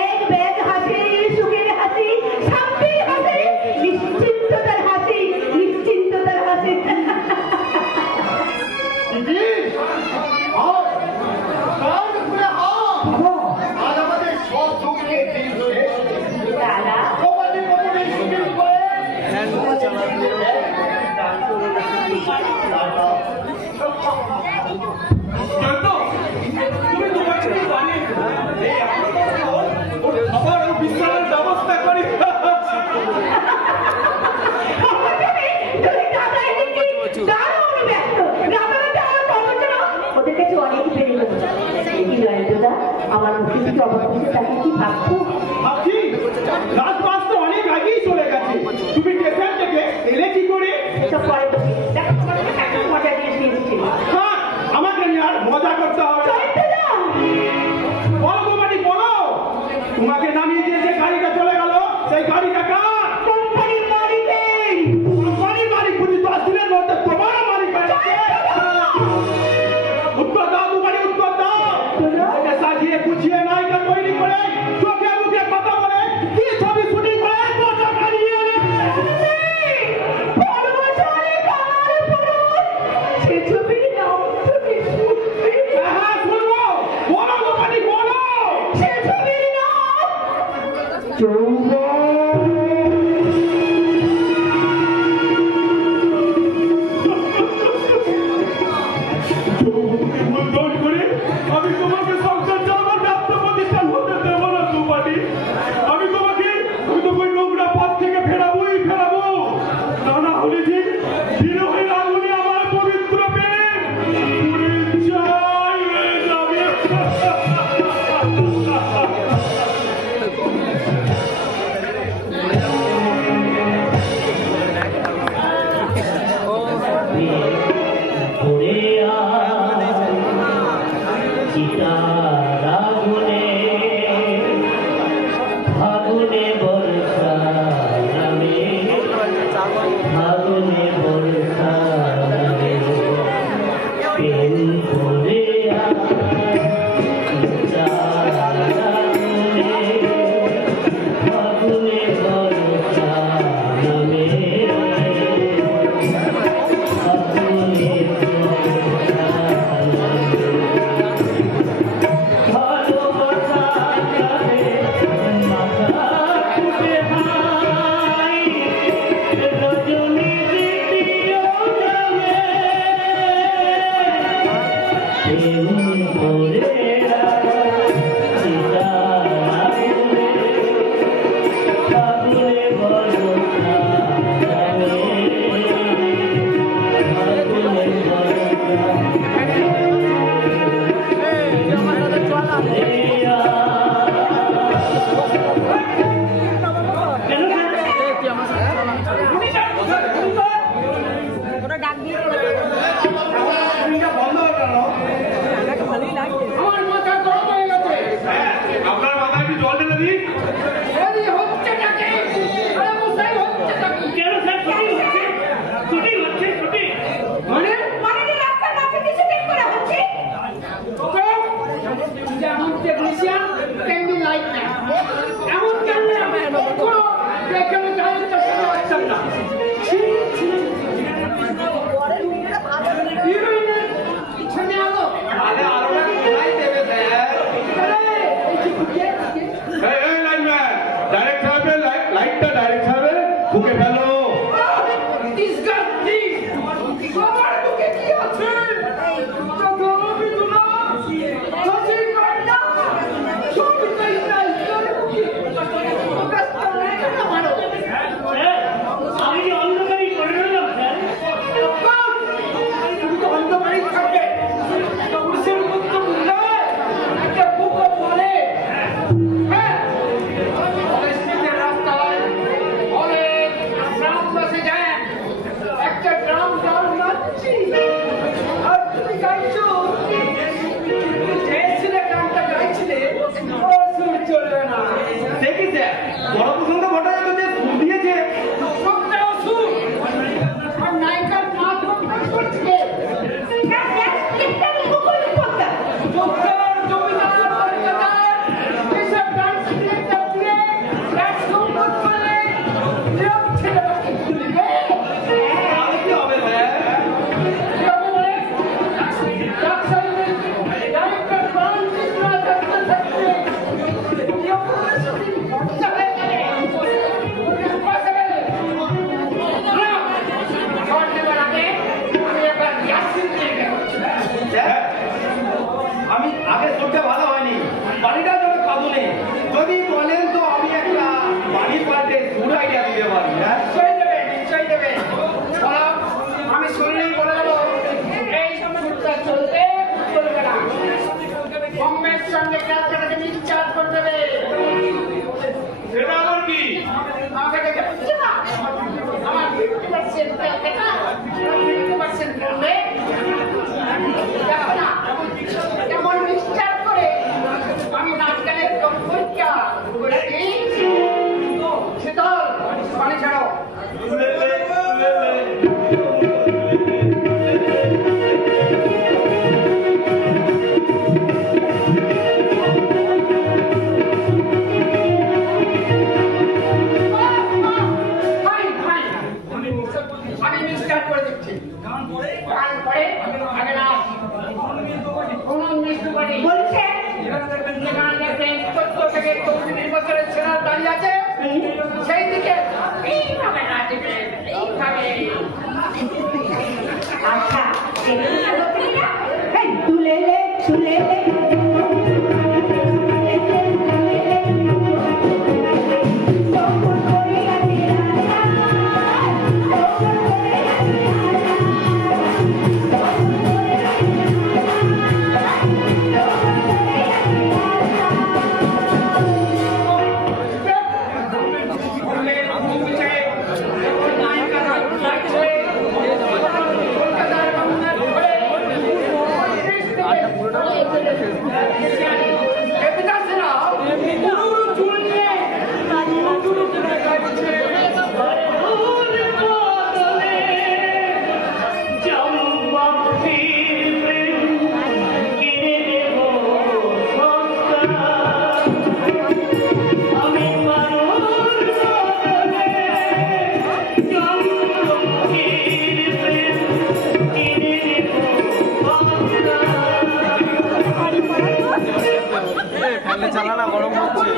এক ব্যাগ হাসি সুখের হাসি শান্তির হাসি নিশ্চিন্ততার হাসি নিশ্চিন্ততার হাসি দিদি আজ কাল ঘুরে আজ আমাদের সব দুঃখের দিন ধরে দাদা তোমাদের মধ্যে সুখের করে জানতো তুমি তোমার কি জানি এই আমরা তো ওর খাবার ও বিশ্রামের ব্যবস্থা করি। ওদের কাছে অনেক বেড়ে গেছে আমার মুখে কিছু অবাক হচ্ছে তাকে কি ভাবছো ভাবছি রাত পাঁচ তো অনেক আগেই চলে গেছে তুমি স্টেশন থেকে এলে কি করে এসব পরে বসে দেখো তোমাকে একটা মজা দিয়ে এসেছি হ্যাঁ আমাকে নিয়ে আর মজা করতে হবে না। চলতে যাও বলো তোমাটি বলো তোমাকে নামিয়ে দিয়ে যে গাড়িটা চলে গেল সেই গাড়িটা কার কোম্পানির মালিকের কোম্পানির মালিক বুঝি 10 দিনের মধ্যে তোমার মালিক হয়ে গেছে। উত্তর দাও তোমারি উত্তর দাও ওকে সাজিয়ে গুছিয়ে নায়িকা তৈরি করে চোখে মুখে কথা বলে কি ছবি শুটিং করে মোটা গাড়ি এনে বড় মশাই স্টার্ট করে দিচ্ছি গান পরে আগে না কোন মিষ্টি বাড়ি বলছে যেখানে দেখবেন 14 থেকে 34 বছরের ছেলে দাঁড়িয়ে আছে সেই দিকে এইভাবে নাচবে এইভাবে আচ্ছা এই তুলে লে তুলে লে চালানা গরম হচ্ছে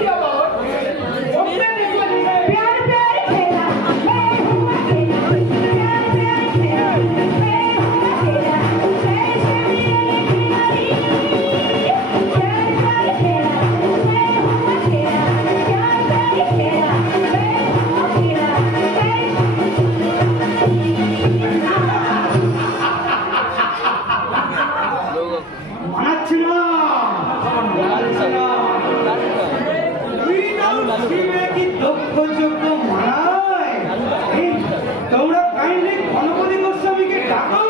प्यार प्यार खेला मैं हुआ खेला प्यार प्यार खेला मैं हुआ खेला जैसे मेरी प्यार प्यार खेला मैं हुआ खेला प्यार प्यार खेला मैं हुआ खेला মানাচ্ছি না কি দক্ষ যোগ্য মানায় তোমরা কাইন্ডলি গণপতি গোস্বামীকে ডাকো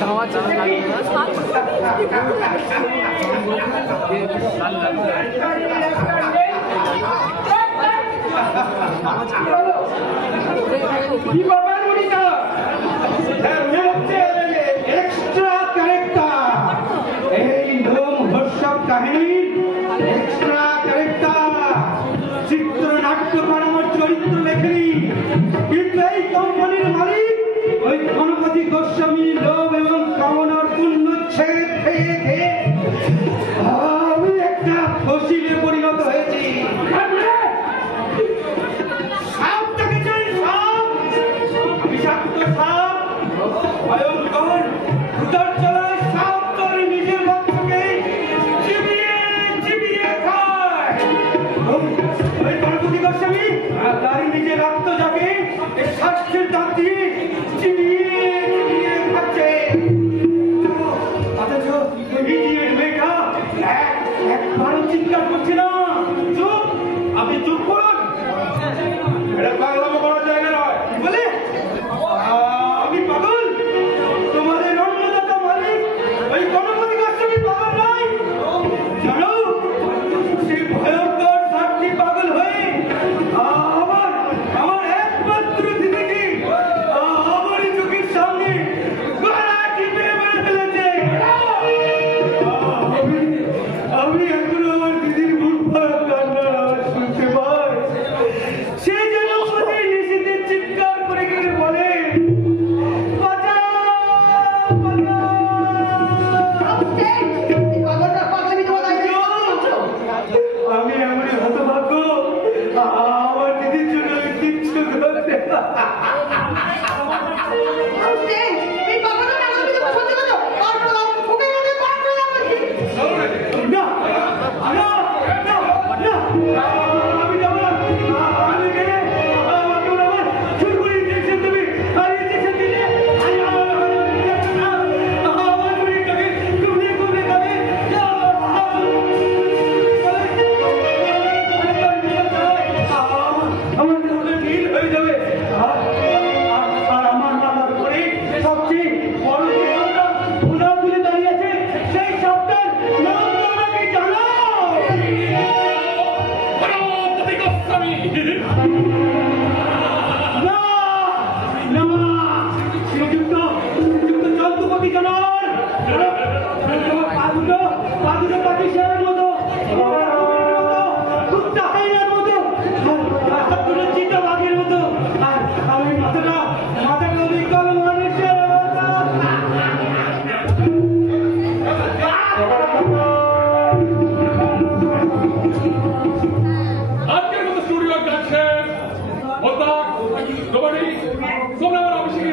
ধাওয়া চালানা কি ব্যাপার মনিকা এক্সট্রা ক্যারেক্টার এই নোম হর্ষব কাহিনীর এক্সট্রা ক্যারেক্টার চিত্রনাট্য কর্মর চরিত্র লেখেনি কিন্তু এই কোম্পানির মালিক ওই গণপতি গোস্বামী লোভ এবং কামনার পুণ্যচ্ছেদ খেয়ে খেয়ে আমি একটা ফসিলে পরিণত হয়েছি সাপটাকে চাই সাপ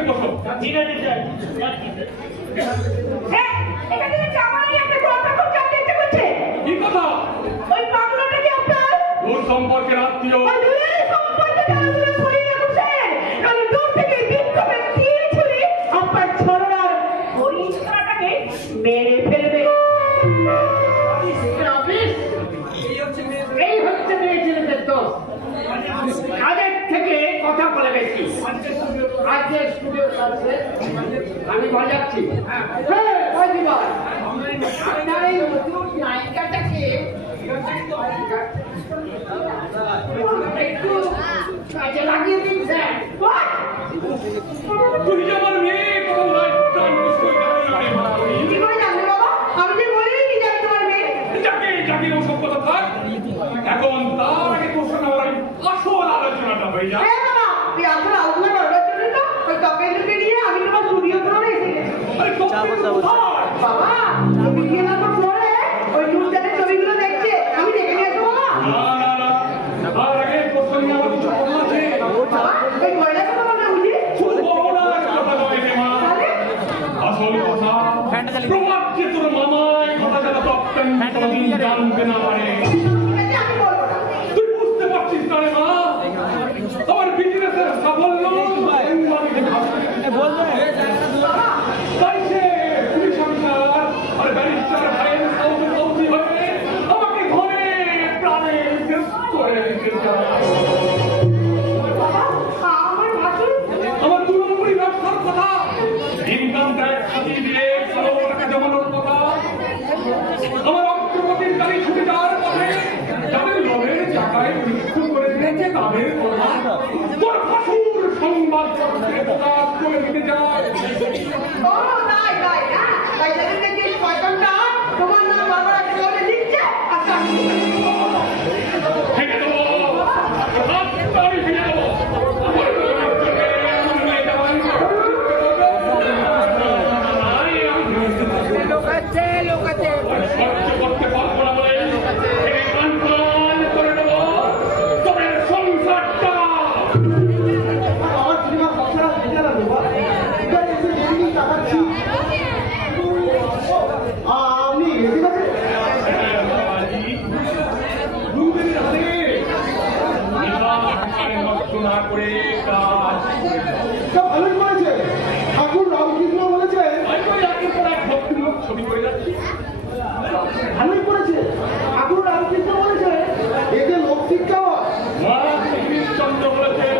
এসে বসো। ঠিক আছে স্যার। হ্যাঁ, এখানে জামাই একটা কথা খুব জানতে ইচ্ছে করছে। কি কথা? ওই পাগলাটা কি আপনার? ওর সম্পর্কে আত্মীয়। ওই দূরের সম্পর্কে যারা দূরে ছড়িয়ে রাখছেন, নইলে দূর থেকে বিক্ষোভের তীর ছুঁড়ে আপনার ছড়ার হরিণছানাটাকে মেরে ফেলবে। এই হচ্ছে মেয়ে ছেলেদের দোষ। আগের থেকে কথা বলে বেশি। আজকে স্টুডিও আছে, আমি বাজাচ্ছি। হ্যাঁ, ওই দিবার। আপনার এই নতুন নায়িকাটাকে একটু কাজে লাগিয়ে দিন স্যার। তুই যে আমার মেয়ে কথা বলাই প্রাণ নিশ্চয় জানি না রে। কি করে জানলে বাবা? আমি যে বলিনি যে আমি তোমার মেয়ে। যাকে যাকে ওসব কথা থাক, এখন তার আগে তোর সঙ্গে আমার আসল আলোচনাটা হয়ে যায়। হ্যাঁ বাবা, তুই আসলে আলোচনা করবার জন্য তো ওই তপেন্দ্রকে নিয়ে আমি তোমার স্টুডিও করে এসে গেছি। আরে কোথায়? বাবা, তুমি কি না পরে ওই নিউজের ছবিগুলো দেখছে, আমি দেখে নিয়ে আসবো বাবা। না, তার আগে তোর সঙ্গে আমার কিছু কথা আছে। বাবা, ওই গয়না কথা বলতে বুঝি? শুধু বড় কথা নয় রে মা। তাহলে? আসল কথা, প্রভাব যে তোর মামায় কথা যারা তো অত্যন্ত জানতে না পারে। ঠিক আছে, আমি বলবো না। তুই বুঝতে পারছিস না রে মা, আমার বিজনেসের সাফল্য তাই সে পুলিশ অফিসার আর ব্যারিস্টার ভাইয়ের সৌদি হয়ে আমাকে ধরে প্রাণে শেষ করে দিতে চায়। বাবা, আমার ভাসুর? আমার 2 নম্বরই ব্যবসার কথা, ইনকাম ট্যাক্স ফাঁকি দিয়ে 16 টাকা জমানোর কথা, আমার অগ্রগতির গাড়ি ছুটে যাওয়ার পথে যাদের লোভের টাকায় মৃত্যু করে দিয়েছে তাদের কথা তোর ভাসুর সংবাদপত্রে প্রকাশ করে দিতে যায়। ও, তাই, তাই, হ্যাঁ। তাই যেদিন দেখি শয়তানটা তোমার নাম বারবার একটা করে লিখছে, আচ্ছা আমি ভেঙে দেবো, রাস্তায় ভেঙে দেবো। আমার মেয়ে যাওয়ার সহ্য করতে পারবো না বলে ভেঙে প্রাণ করে দেবো তোদের সংসারটা। আমার সিনেমা বক্সারা দেখে না বাবা, এবার এসে দেখি তাকাচ্ছি আপনি এসে গেছেন। না করে কাজ তা ভালোই করেছে, ঠাকুর রামকৃষ্ণ বলেছে ভক্তিমূলক ছবি করে যাচ্ছি। ভালোই করেছে, ঠাকুর রামকৃষ্ণ বলেছে এতে লোক শিক্ষা হয়। মহারাজ চন্দ্র বলেছেন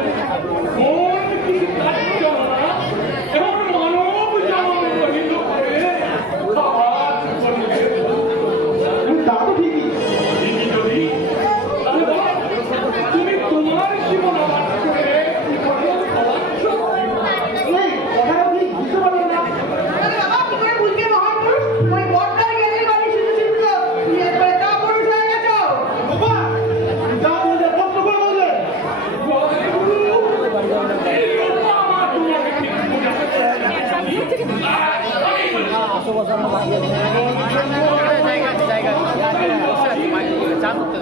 কোন কিছু কার্য না এবং মানব জন্ম গঠিত করে কাজ করিবে। তা তো ঠিকই, তিনি যদি তাহলে বলো, তুমি তোমার জীবন আবাদ করে বিপদে পড়াচ্ছ। এই কথাটা ঠিক বুঝতে পারলেন না। আরে বাবা, কি করে বুঝবে মহাপুরুষ? ওই বড়টার গেলের বাড়ি শুধু শুধু তুমি একবারে তা পুরুষ হয়ে গেছো। বাবা যা বললে কষ্ট করে বললে। জয় গুরু, এই রূপা আমার তোমাকে ঠিক বোঝাতে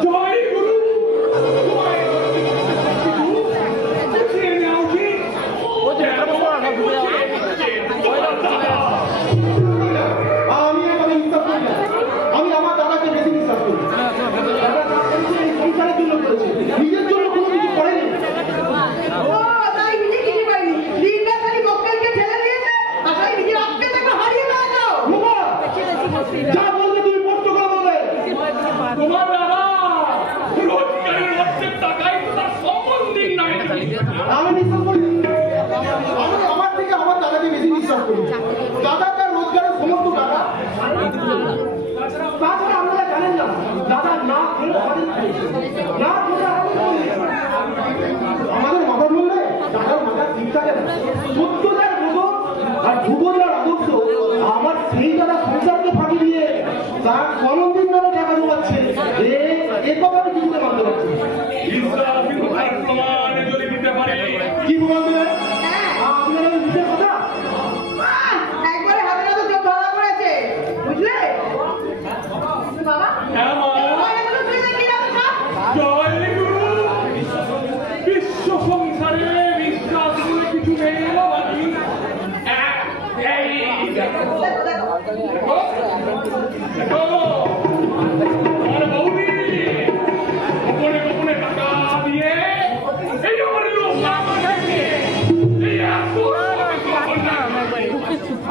জয় গুরু, বুঝিয়ে নেওয়া উচিত। আমি এখানে বিশ্বাস করি না, আমি আমার দাদাকে বেশি বিশ্বাস করি। দাদা যা করেছে এই সংসারের জন্য করেছে, নিজের জন্য কোনো কিছু করেনি। ও, তাই নিজে কিছু করেনি। লিঙ্গা খালি মক্কেলকে ঠেলে দিয়েছে, আর তাই নিজের আত্মীয়তাকে হারিয়ে ফেলেছো। বাবা যা বললে তুমি কষ্ট করে বললে। তোমার দাদা রোজগারের অর্ধেক টাকাই তো তার সম্বন্ধীর নামে আমি বিশ্বাস করি না। আমি আমার থেকে আমার দাদাকে বেশি বিশ্বাস করি। দাদা তার রোজগারের সমস্ত টাকা। তাছাড়া আপনারা জানেন না, দাদা না খেলে আমাদের না খেলে আমাদের মাথা ধরলে দাদার মাথা ঠিক থাকে না। সত্য যার বোধ আর ধ্রুব যার আদর্শ, আমার সেই দাদা সংসারকে ফাঁকি দিয়ে তার কলমদিন নামে টাকা জমাচ্ছে, এ কথা আমি কিছুতে মানতে পারছি না। প্রমাণ যদি দিতে পারে কি প্রমাণ দেবেন? আপনার ওই নিজের কথা একবারে হাতে হাতে চোখ ধরা পড়েছে, বুঝলে বাবা? হ্যাঁ মা, গয়নাগুলো তুলে কি রাখো সব? জয় গুরু, বিশ্ব সংসারে বিশ্বাস বলে কিছু নেই বাবাজি। দেখো দেখো দেখো দেখো দেখো আর বৌদি গোপনে গোপনে টাকা দিয়ে এই আমার লোক আমাকে এই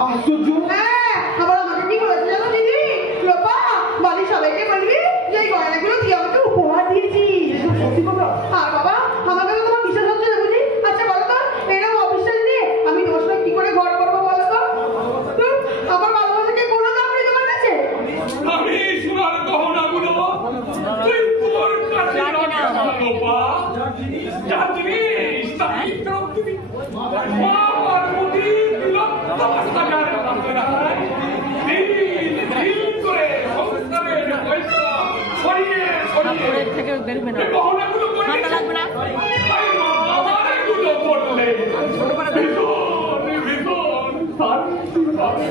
আশ্চর্য হ্যাঁ আবার আমাকে কি বলেছে জানো দিদি লোপা বাড়ির সবাইকে বলবি যে এই গয়নাগুলো তুই আমাকে উপহার দিয়েছিস সত্যি কথা? আর বাবা আমাকে তো তোমার বিশ্বাস হচ্ছে না বুঝি আচ্ছা বলো তো এরকম অবিশ্বাস নিয়ে আমি তোমার সঙ্গে কি করে ঘর করবো বলো তো আমার ভালোবাসাকে কোনো দাম নেই তোমার কাছে আমি সোনার গহনাগুলো তুই তোর কাছে রাখা লোপা যা জিনিস তাই ফেরত দিবি মা পার্বতী দিল 10,000 টাকায় দিল করে সংসারের পয়সা ছড়িয়ে ছড়িয়ে থেকে বেরোবে না এই গহনাগুলো করে ঠান্ডা লাগবে না তাই মা আমার এগুলো করলে ভীষণ ভীষণ শান্তি পাবে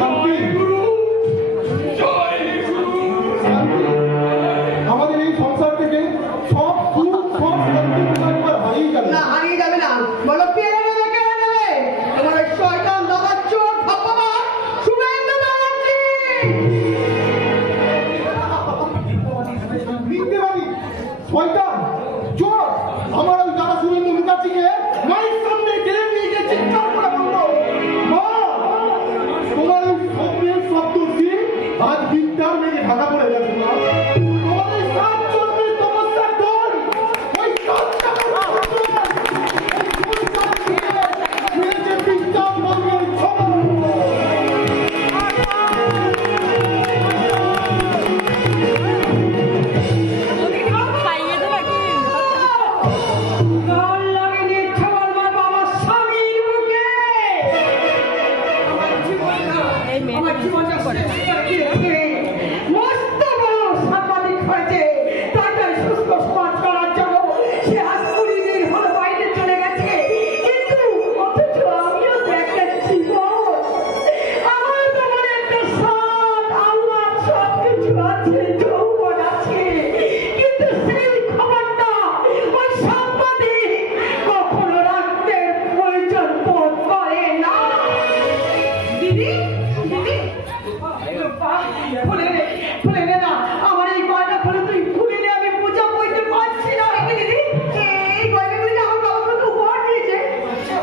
জয় গুরু জয় গুরু আমাদের এই সংসার থেকে সব সুখ সব শান্তি একবার হারিয়ে গেল না হারিয়ে যাবে না বলো কে নেবে কে নেবে তোমার ওই শয়তান দাদার চোর ভগবান শুভেন্দু ব্যানার্জি মিথ্যেবাদী শয়তান চোর আমার ওই দাদা সুরেন্দ্র মুখার্জিকে মায়ের সামনে টেনে নিয়ে গিয়ে চিৎকার করে বললো মা তোমার ওই স্বপ্নের শব্দ দিয়ে আজ বিদ্যার মেঘে ঢাকা পড়ে গেছে মা তোমার ওই সাত জন্মের তপস্যার দল ওই সাতটা বিদ্যার মর্মের খবর খাইয়ে দেবে কি গাল লাগিয়ে ইচ্ছা বলবার বাবা স্বামীর মুখে এই মেয়ে আমার জীবনটা মস্ত বড় সাংবাদিক হয়েছে তাই তাই সুস্থ সমাজ করার জন্য সে আজ 20 দিন হলো বাইরে চলে গেছে কিন্তু অথচ আমিও তো একটা জীবন আমার তোমার একটা সাত আল্লাহ সব কিছু আছে যৌবন আছে কিন্তু সেই খবরটা ওই সাংবাদিক কখনো রাখতে প্রয়োজন বোধ করে না দিদি দিদি খুলে নে না আমার এই গয়না খুলে তুই খুলে নে আমি পূজা করতে পারছি না দিদি এই গয়নাগুলি যে আমার বাবা তোকে উপহার দিয়েছে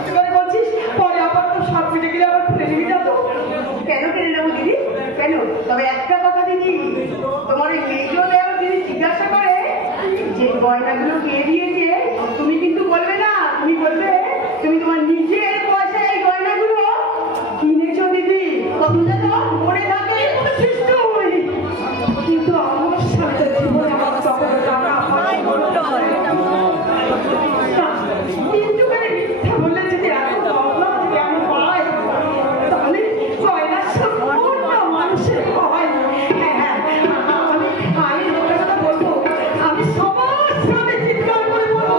এবারে বলছিস পরে আবার তো সব মিটে গেলে আবার খুলে নিবি না তো কেন কিনে নেবো দিদি কেন তবে একটা কথা দিদি তোমার এই মেজো দেওয়ার দিদি জিজ্ঞাসা করে যে গয়নাগুলো কে দিয়েছে তুমি কিন্তু বলবে না তুমি বলবে তুমি তোমার নিজের পয়সায় এই গয়নাগুলো কিনেছো দিদি কত যেন মনে থাকে কিন্তু আমার সাথে জীবনে আমার তখন টাকা হয় কিন্তু করে মিথ্যা বললে যদি এত ভাবনা কেমন হয় তাহলে গয়না সম্পূর্ণ মানুষের হয় হ্যাঁ আমি খাই কথা বলবো আমি সবার সামনে চিৎকার করে বলবো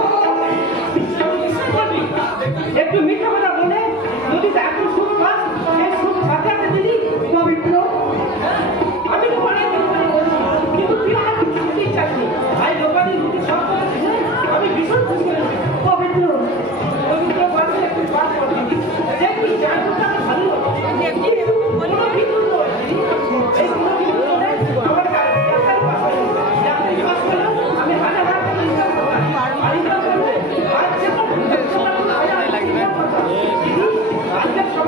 একটু মিথ্যা কথা বলে যদি এত সুখ পাস এই সুখ সাথে সাথে দিদি পবিত্র আমি তোমার কিন্তু তুই আমার কিছু চাইছি ভাই দোকানে রুটি সব করেছে আমি ভীষণ খুশি হয়েছি পবিত্র পবিত্র বাড়ি একটু পাস করবি দেখবি যার কথা আমি ভালো কিন্তু কোনো ভিতর নয় এই কোনো ভিতর নয় আমার কাছে পাস করলো আমি হাজার হাজার টাকা ইনকাম করলাম আর ইনকাম করলে আজ যেমন লাগবে আজকে সব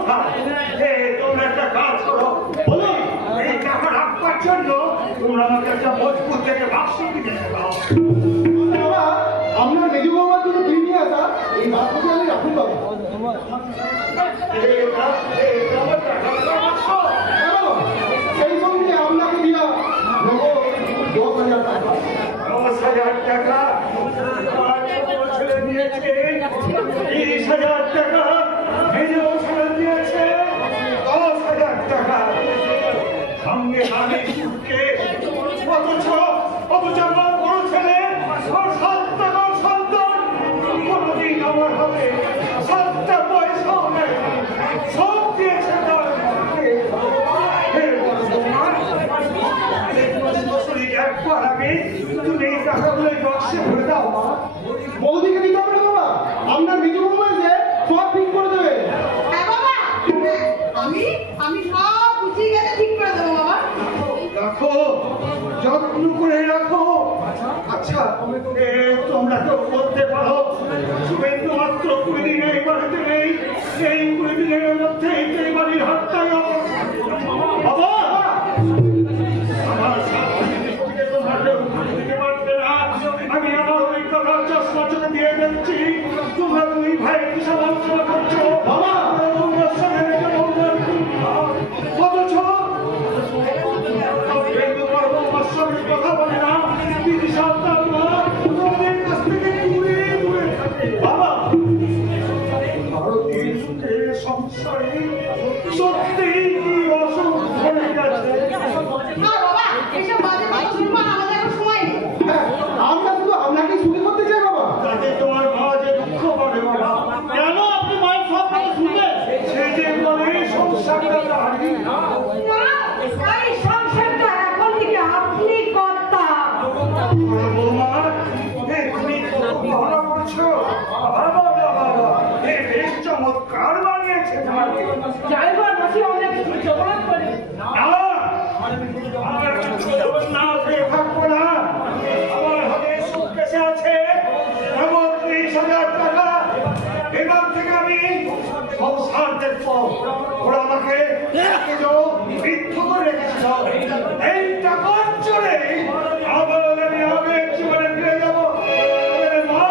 কোথায়? তোমরা একটা কাজ করো, বলুন। এই টাকা রাখবার জন্য তোমরা আমাকে একটা মজবুত থেকে বাক্স কিনে দাও। বাবা, আপনার মেজু বাবার জন্য তুই নিয়ে আসা এই বাক্সটি আমি রাখুন বাবা। হ্যাঁ বাবা, সেই সঙ্গে আপনাকে দিয়া নগদ 10,000 টাকা। 10,000 টাকা আমার ছোট ছেলে দিয়েছে, 30,000 টাকা মেজো ছেলে দিয়েছে, 10,000 টাকা সঙ্গে আমি সুখকে অথচ আমার বড় ছেলে আর 7 টাকার সন্তান কোনদিন আমার হাতে 7টা পয়সাও নেই, সব দিয়েছে তার একবার আগে তুমি এই টাকাগুলো বাক্সে ভরে দাও। বৌদিকে দিতে হবে না বাবা, আপনার মেজু বাবা এসে সব ঠিক করে দেবে। হ্যাঁ বাবা, আমি সব বুঝিয়ে গেলে ঠিক করে দেবো বাবা। রাখো, যত্ন করে রাখো। আচ্ছা, তোমরা তো বলতে পারো শুভেন্দু মাত্র 20 দিন এই বাড়িতে নেই, সেই 20 দিনের মধ্যেই তো এই বাড়ির হাতটাই বাবা আমার সাথে তোমরা কেউ দিতে পারবে না। আমি আমার অভিজ্ঞতার চশমা চোখে দিয়ে যাচ্ছি, তোমরা 2 ভাই কিসব আলোচনা করছো বাবা! তোমরা সঙ্গে অথচ কথা বলে না, তিনি সাবধান না, তোমাদের কাছ থেকে দূরে দূরে থাকে। বাবা, ভারতের সুখে সংসারে সত্যিই কি অসুখ হয়ে গেছে? না বাবা, এসব বাজে কথা শুনবার আমাদের এখন সময় নেই। হ্যাঁ, আমরা শুধু আপনাকে সুখী করতে চাই বাবা। তাতে তোমার মা যে দুঃখ পাবে বাবা। কেন আপনি মায়ের সব কথা শুনবেন? সে যে বলে সংসারটা হারিয়ে না। না, এই সংসারটা এখন থেকে আপনি কর্তা। বৌমা, তুমি কত ভালো করছো। বাবা, বেশ চমৎকার বানিয়েছে তোমাকে। ড্রাইভার বসে অনেক কিছু জোগাড় করে। আমার কিছু না খেয়ে থাকবো না। আমার হাতে সুটকেসে আছে এমন 30,000 টাকা। এবার থেকে আমি সংসার দেখবো। ওরা আমাকে বৃদ্ধ করে রেখেছিল, এই টাকার জোরে আবার আমি আগের জীবনে ফিরে যাবো। মা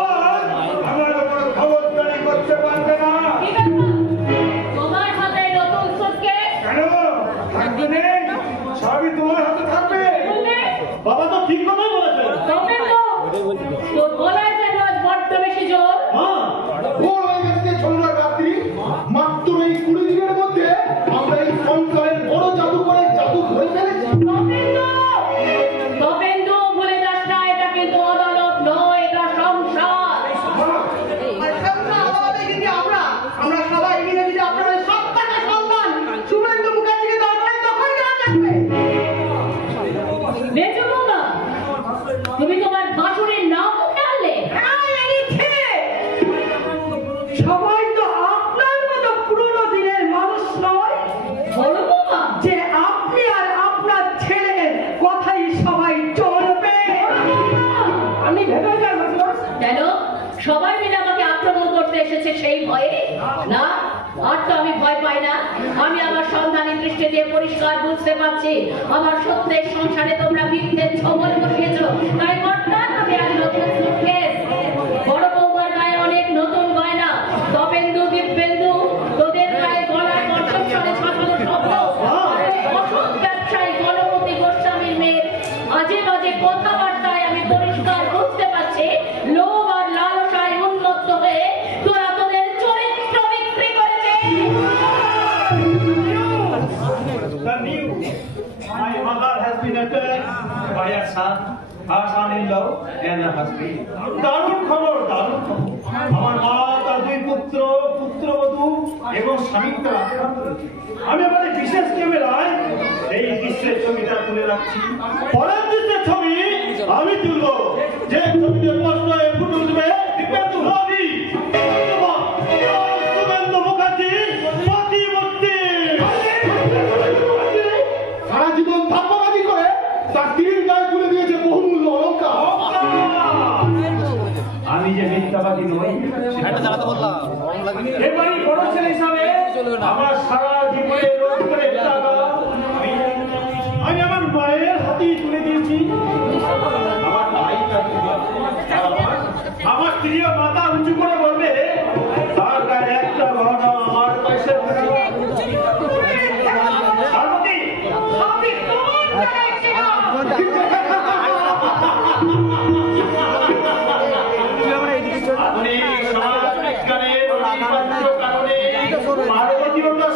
আমার উপর খবরদারি করতে পারবে না। ঠিক আছে, তোমার হাতে নতুন সুটকেস। কেন থাকবে নেই? সবই তোমার হাতে থাকবে। বলবে, বাবা তো ঠিক কথাই বলেছে। তবে তো তোর গলায় যেন আজ বড্ড বেশি জোর। ভোর হয়ে গেছে ঝোলার রাত্রি, মাত্র এই 20 দিনের মধ্যে আমরা এই সংসারের বড় জাদু করে জাদু ধরে ফেলেছি। তপেন্দু ভুলে যাস না, এটা কিন্তু আদালত নয়, এটা সংসার। আর সংসার আলাদা কিন্তু আমরা সবাই মিলে যদি আপনাদের সব টাকা সন্তান শুভেন্দু মুখার্জিকে দরকার তখন দেওয়া লাগবে। মেজো বৌমা, তুমি তোমার বাসুরের নাম মুখে আনলে? সবাই তো আপনার মতো পুরনো দিনের মানুষ নয় বড় বৌমা, যে আপনি আর আপনার ছেলের কথাই সবাই চলবে। আমি ভেতরে যাবো কেন সবাই মিলে আমাকে আক্রমণ করতে এসেছে সেই ভয়ে? না, আর তো আমি ভয় পাই না। আমি আমার সন্ধানী দৃষ্টি দিয়ে পরিষ্কার বুঝতে পারছি আমার সত্যের সংসারে তোমরা মিথ্যের ছবল বসিয়েছো। তাই হঠাৎ আমি আজ নতুন সুটকেস, বড় বৌমার গায়ে অনেক নতুন গয়না, তপেন্দু দিব্যেন্দু তোদের গায়ে গলায় কণ্ঠস্বরে ছাপানো শব্দ, অসৎ ব্যবসায়ী গণপতি গোস্বামীর মেয়ের আজে বাজে কথাবার্তায় আমি পরিষ্কার বুঝতে পারছি লোভ আর লালসায় উন্মত্ত হয়ে তোরা তোদের চরিত্র বিক্রি করেছিস। The news. My mother has been attacked by a son, her son-in-law and a husband. দারুণ খবর, দারুণ খবর। আমার মা তার 2 পুত্র, পুত্রবধূ এবং স্বামীকে আক্রমণ করেছে। আমি আমার এই বিশেষ ক্যামেরায় এই দৃশ্যের ছবিটা তুলে রাখছি। পরের দৃশ্যের ছবি আমি তুলব, যে ছবিতে স্পষ্ট হয়ে ফুটে উঠবে দিব্যেন্দু রবি শুভেন্দু মুখার্জি প্রতিমূর্তি। সারা জীবন ধাপ্পাবাজি করে তার স্ত্রীর গায়ে তুলে দিয়েছে বহুমূল্য অলঙ্কার। আমি যে মিথ্যাবাদী নই, একটা চালাতে বললাম এবারই বড় ছেলে হিসাবে আমার সারা জীবনে রোজ করে টাকা আমি আমার মায়ের হাতেই তুলে দিয়েছি। আমার ভাই আমার স্ত্রীও মাথা উঁচু করে বলবে তার গায়ে একটা গহনা আমার পয়সা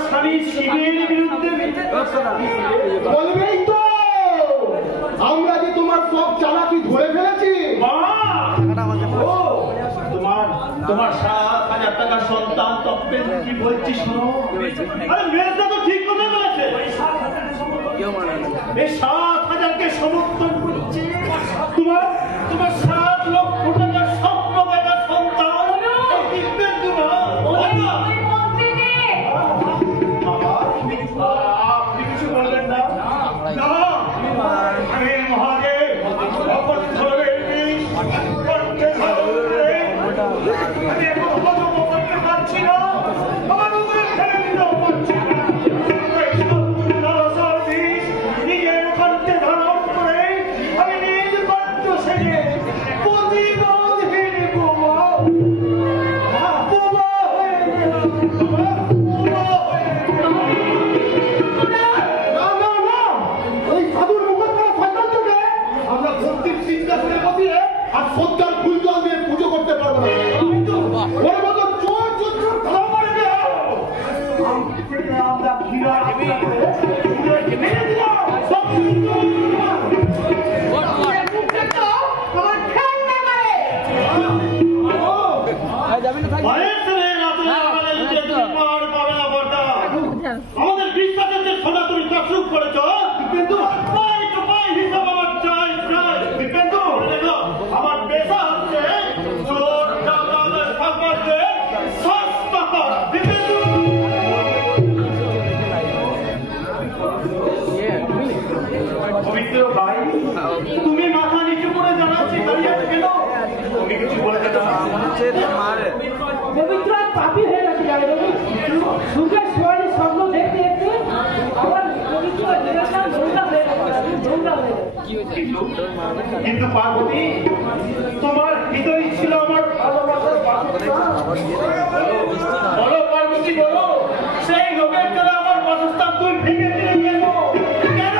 স্বামী শিবের বিরুদ্ধে বলবেই তো আমরা যে তোমার সব চালাকি ধরে ফেলেছি। তোমার 7,000 টাকার সন্তান তপ্পে কি বলছিস শোনো? আরে মেয়েটা তো ঠিক কথা বলেছে। এই 7,000কে সমর্থন করছে তোমার 7 লক্ষ টাকার স্বপ্ন বেগার সন্তান আপনি কিছু বললেন না? আমি মহাদেব আমি এখন হজম করতে পারছি না, আমার উপরে ফেলে দিতেও পারছি না। নিজের কণ্ঠে ধারণ করে আমি নিজ কণ্ঠ সেজে প্রতিবাদহীন বোমা হয়ে ওই সাধুর মুখোশ সন্তানকে আমরা ভক্তির চিন্তা করে বসিয়ে আর শ্রদ্ধার ফুল জল দিয়ে পুজো করতে পারবো না। ওর মতো চোর চোর ধরা মারে আমরা ঘিরা আমাদের বিশ্বাসের যে সোনা তুমি তসরুপ করেছ, কিন্তু হিসাব আমার চাই কিন্তু আমার পেশা হচ্ছে চোর ডাকাতের সম্পর্কে সস্তা করা। পবিত্র ভাই, তুমি মাথা নিচু করে জানাচ্ছি দাঁড়িয়ে আছে কেন? তুমি কিছু বলতে পবিত্র আর পাপী হয়ে গেছে জানো তুমি? সুখের সোয়ালি স্বপ্ন দেখতে দেখতে আমার পবিত্র জীবনটা নোংরা হয়ে গেছে। কিন্তু পার্বতী, তোমার হৃদয় ছিল আমার ভালোবাসার বাসস্থান। বলো পার্বতী, বলো সেই লোকের জন্য আমার বাসস্থান তুই ভেঙে দিলে কেন? কেন?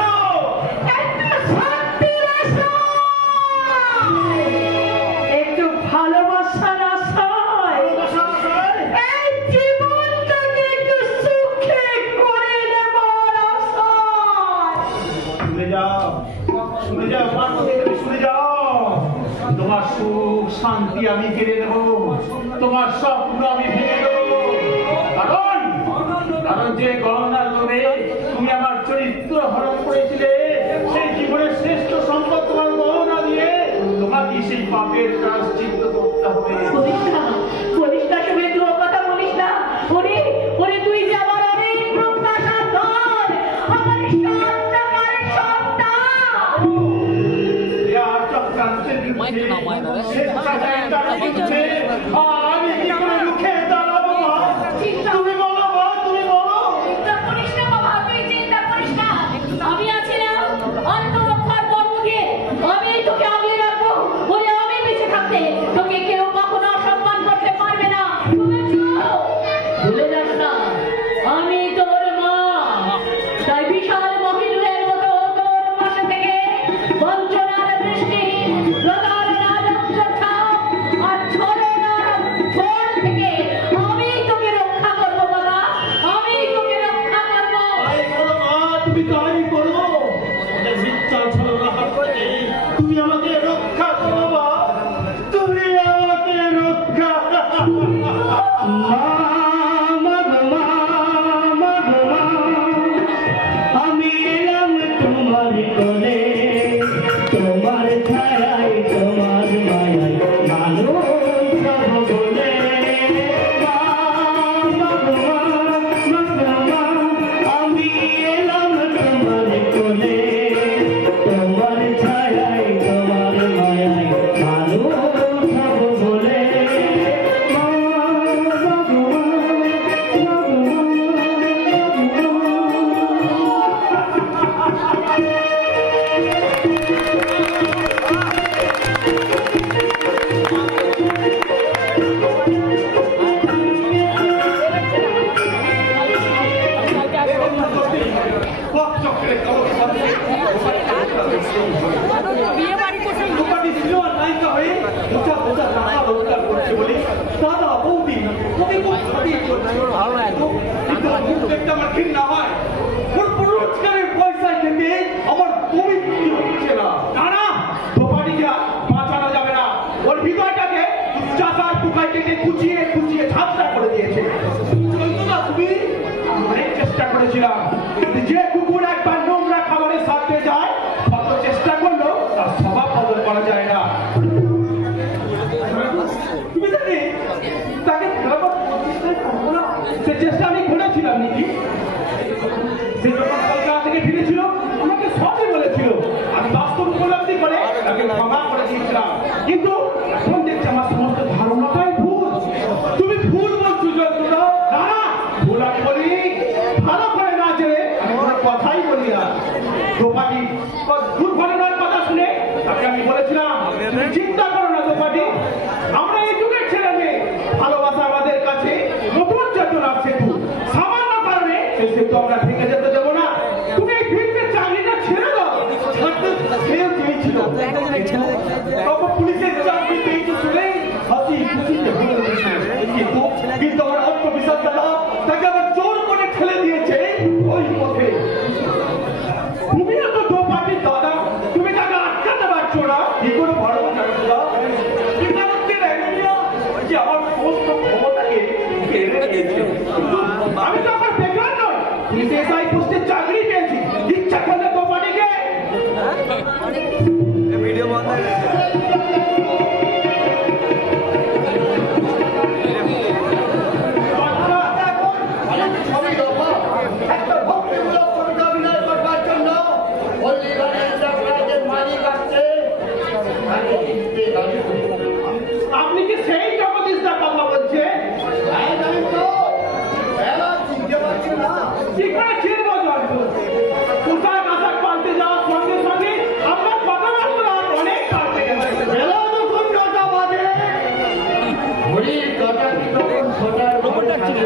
একটু ভালোবাসার আশায় এই জীবনটাকে একটু সুখে করে নেবার আশায়। শুনে যাও পার্বতী, তুমি শুনে যাও। তোমার সুখ শান্তি আমি কেড়ে নেব, তোমার স্বপ্ন আমি ভেঙে দেব। কারণ যে গহনার লোভে তুমি আমার চরিত্র হরণ করেছিলে, সেই জীবনের শ্রেষ্ঠ সম্পদ তোমার গহনা দিয়ে তোমাকে সেই পাপের প্রায়শ্চিত্ত করতে হবে। বলিস না তুমি, তুই ও কথা বলিস না। ওরে তুই যে আমার অনেক প্রত্যাশার ধন, আমার সন্তানের সন্তান। আর চক্রান্তের বিরুদ্ধে, স্বেচ্ছাচারিতার বিরুদ্ধে আমি কি করে রুখে দাঁড়াবো? তুমি বলো মা, তুমি বলো। চিন্তা করিস না বাবা, তুই চিন্তা করিস না। আমি আছি না, আত্মরক্ষার কর্ম দিয়ে আমি তোকে আগলে রাখবো। বলে আমি বেঁচে থাকতে তোকে কেউ কখনো অসম্মান দেখতে আমার ঘৃণা হয়। ওর রোজগারের পয়সা থেকে আমার পবিত্র হচ্ছে না। না না, দোপাটিটা বাঁচানো যাবে না। ওর হৃদয়টাকে চাকার পোকায় কেটে কুচিয়ে কুচিয়ে ঝাপটা করে দিয়েছে। চন্দনা, তুমি অনেক চেষ্টা করেছিলাম, কিন্তু যে কুকুর একবার নোংরা খাবারের সাথে যায় কত চেষ্টা করলো তার স্বভাব বদল করা যায় না। তুমি জানি তাকে ফেরাবার প্রচেষ্টাই করবো না, সে চেষ্টা আমি করেছিলাম নাকি। সে যখন কলকাতা থেকে ফিরেছিল আমাকে সবই বলেছিল, আমি বাস্তব উপলব্ধি করে তাকে ক্ষমা করে দিয়েছিলাম। কিন্তু এখন দেখছি আমার সমস্ত ধারণাটাই ভুল। তুমি ভুল বলছো যন্ত্রণা। না না, ভুল আমি বলি, ভালো করে না জেনে আমি কোনো কথাই বলি না। দোপাটি দুর্ঘটনার কথা শুনে তাকে আমি বলেছিলাম, তুমি চিন্তা করো না দোপাটি, আমরা এই যুগের ছেলে মেয়ে, ভালোবাসা আমাদের কাছে নতুন চেতনার সেতু। সামান্য কারণে সেই সেতু আমরা ভেঙে যেতে দেবো না। তুমি এই ফিল্মের চাকরিটা ছেড়ে দাও। ছাড়তে সেও চেয়েছিল, তখন পুলিশের চাকরি পেয়েছে শুনে হাসি খুশিতে ভরে উঠেছে। কিন্তু আমার আত্মবিশ্বাস দ্বারা তাকে আবার জোর করে ঠেলে দিয়েছে ওই পথে। তুমিও তো দোপাটির দাদা, তুমি তাকে আটকাতে পারছো না। কি করে বড় যে আমার সমস্ত ক্ষমতাকে কেড়ে নিয়েছে। আমি তো আমার বেকার নই, তুমি তো এসআই পোস্টের চাকরি পেয়েছি। ইচ্ছা করলে দোপাটিকে ভিডিও বন্ধ হয়ে গেছে। একটা ভক্তিমূলক কবিতা অভিনয় করবার জন্য মালিক আসছে। আপনি কি সেই জগদীশ দার কথা বলছেন? কি করে চিনব জন্ম? পোশাক আশাক পাল্টে যাওয়ার সঙ্গে সঙ্গে আপনার কথাবার্তা অনেক পাল্টে গেছে। বেলা যখন 9টা বাজে, ঘড়ির কাঁটাটি তখন ছোটার ঘন্টা ছিল।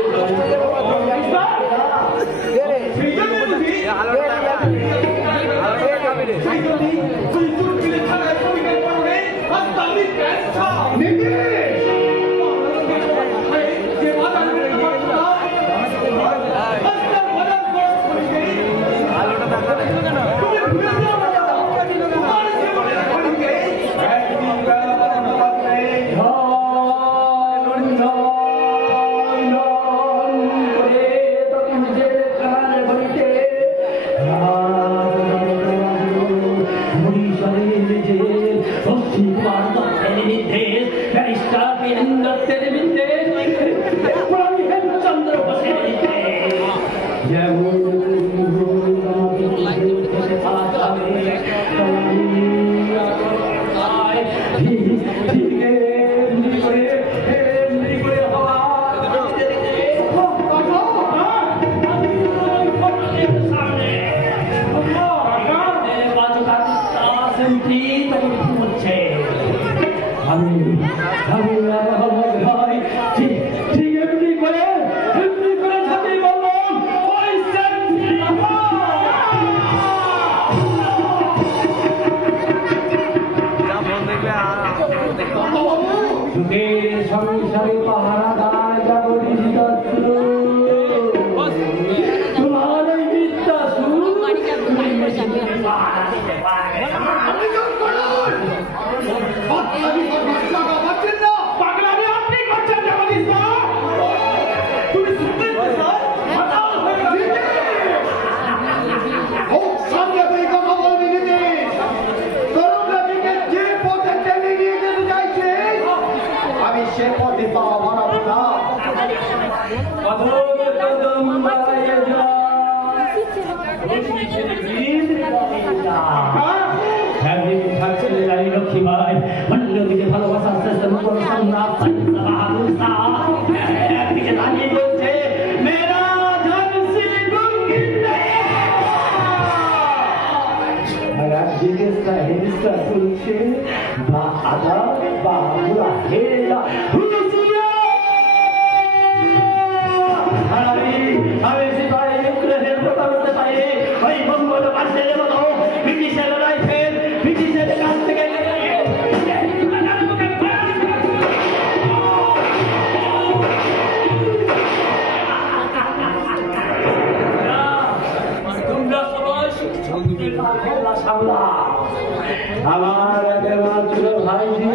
সংসারে পাহারা দায় জগদীশ দত্ত, তোমার ওই বিদ্যা পাগলামি আপনি করছেন জগদীশ দা? তুমি শুনতে সামনে তুই কথা বলবি নিতে। তরুণীকে যে পথে টেনে নিয়ে যেতে চাইছে আমি সে পথে পাওয়া বাড়াবো না। লক্ষ্মী ভাই অন্যদিকে ভালোবাসার চেষ্টা করে সংগ্রাম একদিকে দাঁড়িয়ে বলছে মেরা ঝানসি গুঙ্গিন্দে, আর একদিকে সাহেবটা বলছে বা আদা বা বুড়া হেলা আমি সিপাহী বিদ্রোহের কথা বলতে পারি। ওই বঙ্গবন্ধুর মতো ব্রিটিশের রাইফেল ব্রিটিশের কাছ থেকে সামলা আমার একমাত্র ভাইজি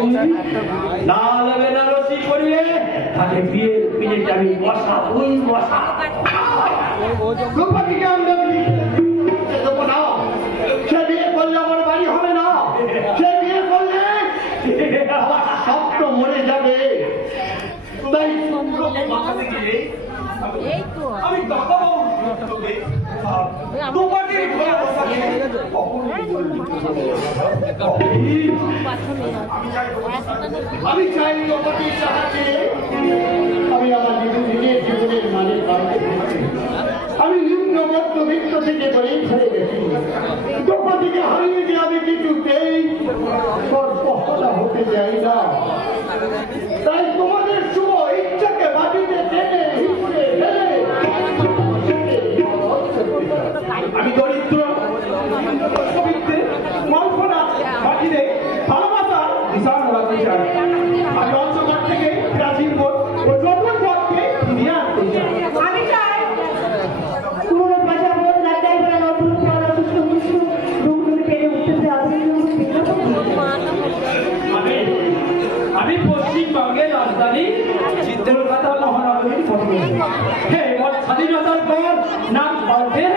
লাল বেনারসি করিয়ে তাকে বিয়ের পিড়িতে আমি বসাবই বসা দ্রৌপদীকে আমরা বিয়ে দেবো না। সে বিয়ে করলে আমার বাড়ি হবে না। সে বিয়ে করলে আমার স্বপ্ন মরে যাবে। তাই আমি দাদা তোমাকে আমি চাই দ্রৌপদীর সাহায্যে আমি আমার নিজের জীবনের মাঝে বাড়তে আমি নিম্ন মধ্যবিত্ত থেকে বলেই ছেড়ে গেছি। দ্রৌপদীকে হারিয়ে যে আমি কিছুতেই সর্বহারা হতে চাই না। তাই তোমাদের শুভ ইচ্ছাকে মাটিতে টেনে হিসেবে ফেলে আমি দরিদ্র কল্পনা মাটিতে ভালোবাসা বিশাল রাখতে চাই। আমি অঞ্চল থেকে প্রাচীন বোধ ও নতুন পথকে ফিরিয়ে আনতে চাই। আমি চাই পুরো ভাষা বোধ লাগাই বলে নতুন পর অসুস্থ কিছু রুমগুলি পেরে উঠতেছে আমি পশ্চিমবঙ্গের রাজধানী কলকাতা মহানগরীর ফটোগ্রাফি। স্বাধীনতার পর নাম পাল্টে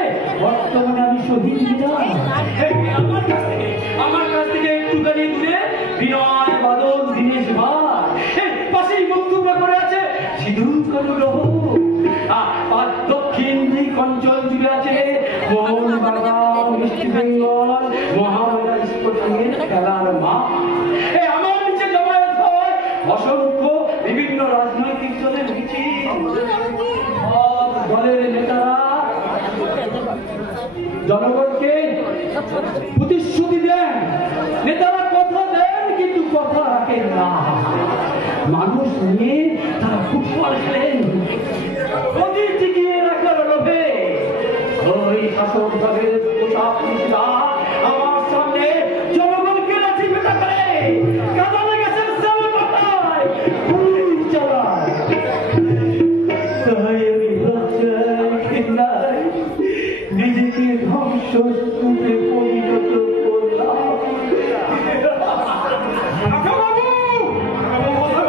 বর্তমানে আমি শহীদ আমার কাছ থেকে একটুখানি দূরে বিনয় বাদল দীনেশ ভাই পাশেই বক্তব্য করে আছে সিঁদুর করুল আর দক্ষিণ দিক অঞ্চল জুড়ে আছে মোহনবাগান মিষ্টি বেঙ্গল মহামেলা স্পোর্টিংয়ের খেলার মাঠ। আমার নিচে জমায়েত হয় অসংখ্য বিভিন্ন রাজনৈতিক দলের মিছিল। সব দলের নেতারা জনগণকে প্রতিশ্রুতি দেন, নেতারা কথা দেন কিন্তু কথা রাখেন না। মানুষ নিয়ে তারা ফুটবল খেলেন নদী টিকিয়ে রাখার লোভে। ওই শাসক দলের পোশাক পুলিশরা আমার সামনে জনগণকে লাঠি পেটা করে কাঁদালে গেছেন সামনে মাথায় গুলি চালায়। তাই আমি লজ্জায় নিজেকে ধ্বংসস্তূপে পরিণত করলাম।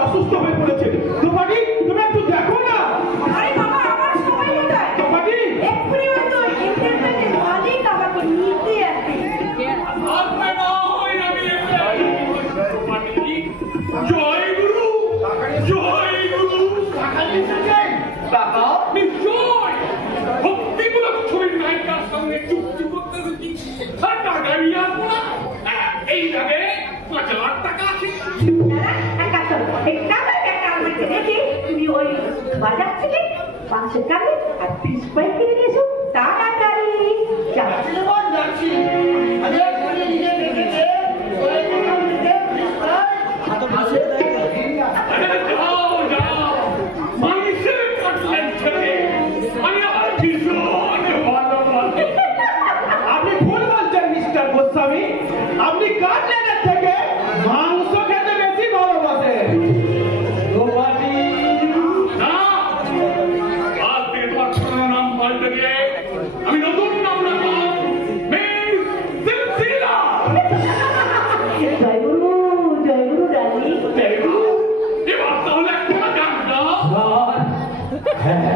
অসুস্থ হয়ে পড়েছে। দ্রৌপদী তুমি একটু দেখো না। আরে বাবা আমার সময় কোথায়? দ্রৌপদী এক্ষুনি হয়তো ইন্টারনেটের মালিক আমাকে নিতে আসবে। জয় গুরু জয় গুরু টাকা নিশ্চয় ভক্তিমূলক ছবির নায়িকার সঙ্গে চুক্তি করতে দিচ্ছি আর টাকা নিয়ে আসবো না। এই লাগে 5 লাখ টাকা আছে। দাদা এক কাজ করো, এই টাকার একটা আমাকে রেখে তুমি ওই বাজার থেকে 500 টাকা আর পিস করে কিনে নিয়ে এসো তাড়াতাড়ি। যাও যাচ্ছি আমি এক্ষুনি নিজে দেখেছে ওই দোকান থেকে যাও যাও মানুষের কাটলেন ছেলে আমি আমার ভীষণ ভালোবাসি। আপনি ভুল বলছেন মিস্টার গোস্বামী। আপনি কাটলেটের থেকে মাংস খেতে বেশি ভালোবাসেন। দ্রৌপদী না আজ থেকে তোমার পুরনো নাম পাল্টে দিয়ে আমি নতুন নাম রাখলাম মিস সিলসিলা। জয় গুরু রানী। এবার তাহলে একটা গান গাও। হ্যাঁ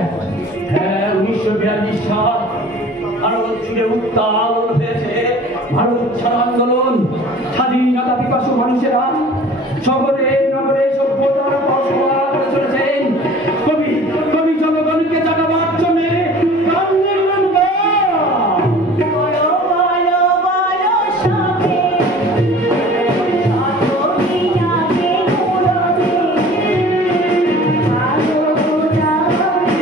1942 সাল ভারত জুড়ে উত্তাল হয়েছে ভারত ছাড় আন্দোলন। স্বাধীনতা পিপাসু মানুষেরা শহরে নগরে সভ্যতার বসবাস করে চলেছেন। কবি জনগণকে জাগাবার জন্য গান লিখলেন গান। বলো বলো বলো সবে সাধনী যাবে মুরবে ভালো যাবে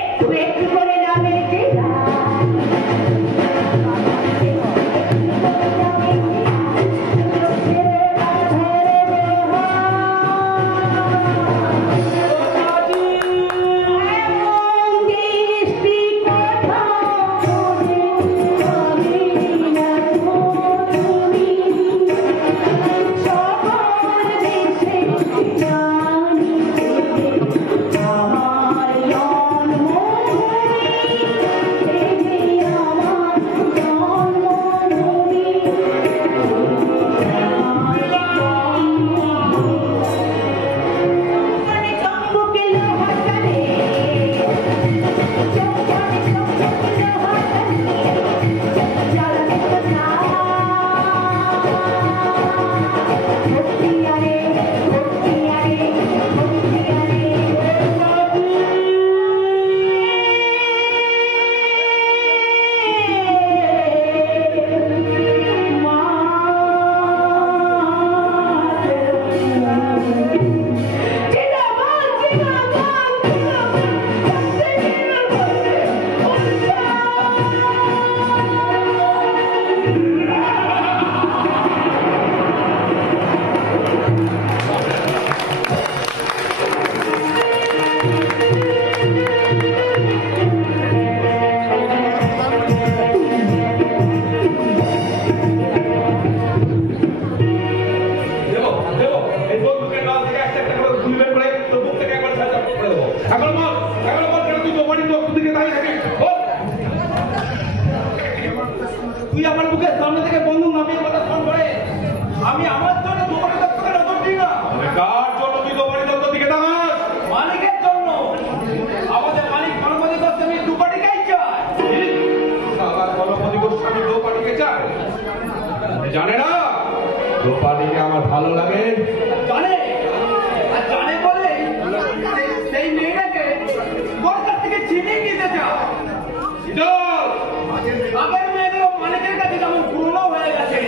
একটু একটু করে নামে এই বন্দুকের নল থেকে একটা একটা করে গুলি বের করে তোর বুক থেকে একবার সাজা করে দেবো। এখন বল কেন তুই দোকানি লোক দিকে দাঁড়িয়ে থাকিস? বল। তুই আমার বুকের সামনে থেকে বন্দুক নামিয়ে কথা ফোন করে আমি আমার জন্য দোকানি দপ্তরে নজর দিই না। কার জন্য তুই দোকানি লোক দিকে দাঁড়াস? মালিকের জন্য। আমাদের মালিক গণপতি গোস্বামী দুপাটিকেই চায়। সারা গণপতি গোস্বামী দোপাটিকে চায়। জানে না দোপাটিকে আমার ভালো লাগে। জানে আর জানে বলে সেই মেয়েটাকে তোর কাছ থেকে ছিনিয়ে নিতে চায়। আগের মেয়েদের মালিকের কাছে যেমন পুরনো হয়ে গেছে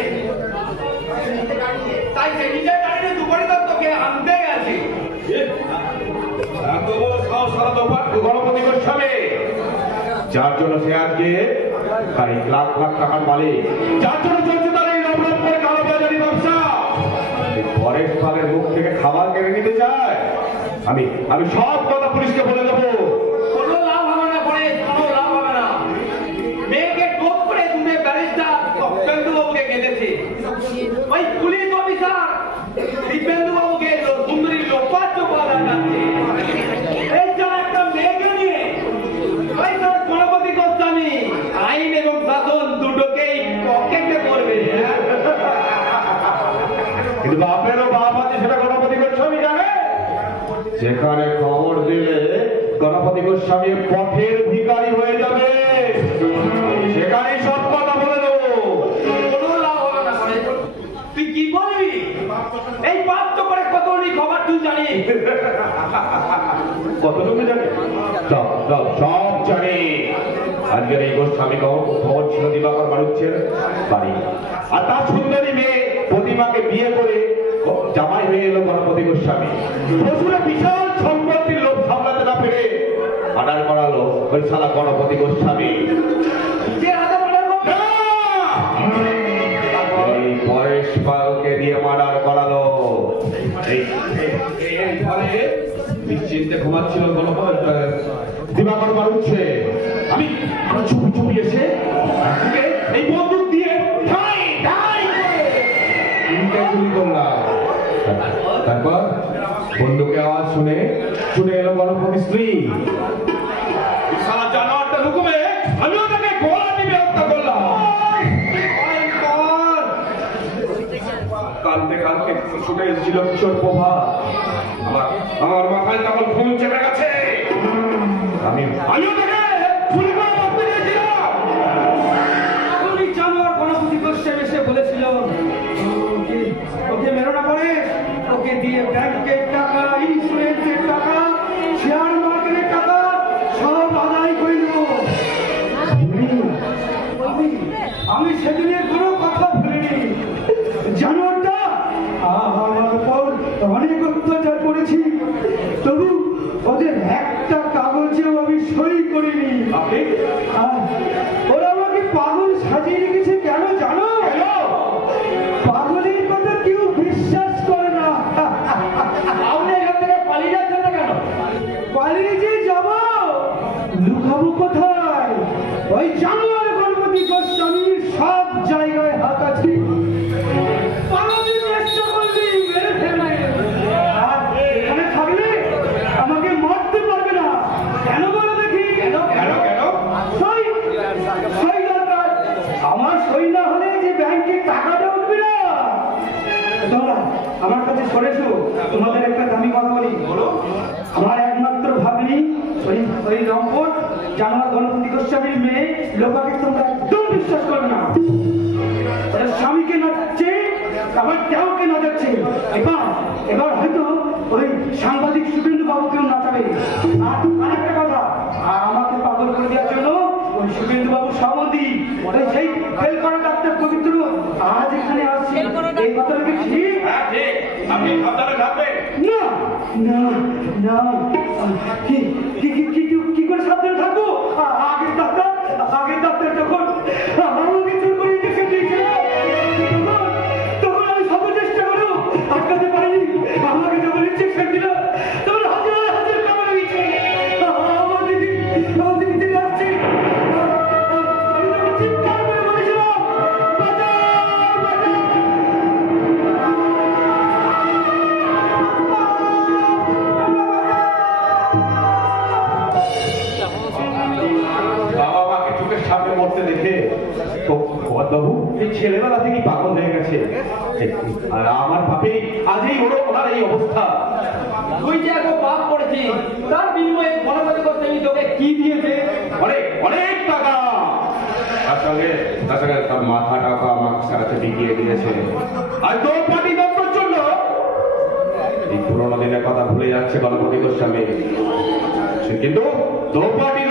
তাই সে নিজের গাড়িতে দুপাটি দত্তকে আনতে গেছে। এত বড় সাহস সারা গণপতি গোস্বামী, যার জন্য সে আজকে তাই লাখ লাখ টাকার মালিক, যার জন্য চলছে তার এই রব রব করে কালোবাজারি ব্যবসা। পরের সালের মুখ থেকে খাবার কেড়ে নিতে চায়। আমি সব কথা পুলিশকে বলে দেবো। কোনো লাভ হবে না পরে, কোনো লাভ হবে না। মেয়েকে টোপ করে তুমি ব্যারিস্টার দিব্যেন্দু বাবুকে গেঁথেছে। ওই পুলিশ অফিসার দিব্যেন্দু বাবুকে সুন্দরী লোপার চোপা যাচ্ছে। এই যে একটা মেয়েকে নিয়ে ওই তোর গণপতি গোস্বামী আইন এবং শাসন দুটোকেই পকেটে করবে। কিন্তু বাপেরও বাপ আছে, সেটা গণপতি গোস্বামী জানে। যেখানে খবর দিলে গণপতি গোস্বামী পথের ভিখারি হয়ে যাবে, সেখানেই সব কথা বলে দেবো। কোনো লাভ হবে না পরে। তুই কি বলবি? এই পাপ তো করে কতগুলি খবর তুই জানিস। কতটুকু জানি? সব জানি। আজকের এই গোস্বামী খবর ছিল দিবাকর বাড়ুচ্ছের বাড়ি, আর তার সুন্দরী মেয়ে প্রতিমাকে বিয়ে করে জামাই হয়ে এলো গণপতি গোস্বামী। শ্বশুরে বিশাল সম্পত্তির লোভ সামলাতে না পেরে মার্ডার করালো ওই শালা গণপতি গোস্বামী। যে হাতে মার্ডার করবে এই পরেশ পালকে দিয়ে মার্ডার করালো। এই ঘরে নিশ্চিন্তে ঘুমাচ্ছিল দিবাকর বাড়ুচ্ছে। আমি চুপি চুপি এসে এই বন্দুক দিয়ে গুলি করলাম। তারপর বন্দুকের আওয়াজ শুনে এলো গণপতি স্ত্রী। জানোয়ারটা হুকুমে আমিও তাকে গোলা টিপে হত্যা করলাম। কাঁদতে কাঁদতে ছুটে এসেছিল কিশোর প্রভা। আমার মাথায় তখন ফোন চেপে গেছে। আমিও তাকে গুলি করে মারতে গিয়েছিলাম। এখনই জানোয়ার গণপতি গোস্বামী এসে বলেছিল ওকে মেরো না পরে, ওকে দিয়ে ব্যাংকের টাকা, ইন্স্যুরেন্সের টাকা, শেয়ার মার্কেটের টাকা সব আদায় করে দেব। আমি সেদিনে কোনো কথা বলিনি। জানোয়ারটা আমার উপর অনেক অত্যাচার করেছি, তবু ওদের একটা কাগজেও আমি সই করিনি। ওরা আমাকে পাগল সাজিয়ে রেখেছে। কেন জানো? পাগলের কথা কেউ বিশ্বাস করে না। আপনি এখান থেকে পালিয়ে যাচ্ছেন না কেন? পালিয়ে যে যাব, লুকাবো কোথায়? ওই জানোয়ার গণপতি গোস্বামীর সব জায়গায় হাত আছে। পালাতে চেষ্টা করলেই মেরে ফেলবে। আর এখানে থাকলে আমাকে মারতে পারবে না। কেন বলো দেখি? কেন কেন কেন? সই দরকার। আমার সই না হলে যে ব্যাংকে টাকাটা উঠবে না। তোমরা আমার কাছে সরেছো, তোমাদের একটা দামি কথা বলি। বলো। আমার একমাত্র ভাবনি ওই রংপুর জানোয়ার গণপতি গোস্বামীর মেয়ে লোকাকে তোমরা একদম বিশ্বাস করবে না। ওরা স্বামীকে নাচাচ্ছে, আবার দেওকে নাচাচ্ছে। এবার হয়তো ওই সাংবাদিক শুভেন্দু বাবুকেও নাচাবে। আর আরেকটা কথা, আর আমাকে পাগল করে দেওয়ার জন্য ওই শুভেন্দু বাবু সভাপতি সেই ফেল করা ডাক্তার পবিত্র আজ এখানে আসছে। এই কথাটা কি ঠিক? হ্যাঁ ঠিক। আপনি সাবধানে থাকবেন। না না না, কি করে সাবধানে থাকবো? আগের ডাক্তার যখন আমাকে চুর করে ইঞ্জেকশন দিয়েছিল, তখন আমি সব চেষ্টা করো আটকাতে পারিনি। আমাকে যখন ইঞ্জেকশন দিল তখন হাজার কামড় দিচ্ছে। আমার দিদি আসছে। আমি তখন চিৎকার করে বলেছিলাম, বাঁচাও, বাঁচাও। ছেলেবেলা থেকেই পাগল হয়ে গেছে, আর আমার পাপে আজই ওনার এই অবস্থা। তুই যে এত পাপ করেছিস, তার বিনিময়ে গণপতি করতে তোকে কি দিয়েছে? অনেক অনেক টাকা, তার সঙ্গে তার মাথা টাকা আমার সাথে বিকিয়ে দিয়েছে। আর তোর পার্টি দত্তর জন্য এই পুরোনো দিনের কথা ভুলে যাচ্ছে গণপতি গোস্বামী। কিন্তু তোর পার্টি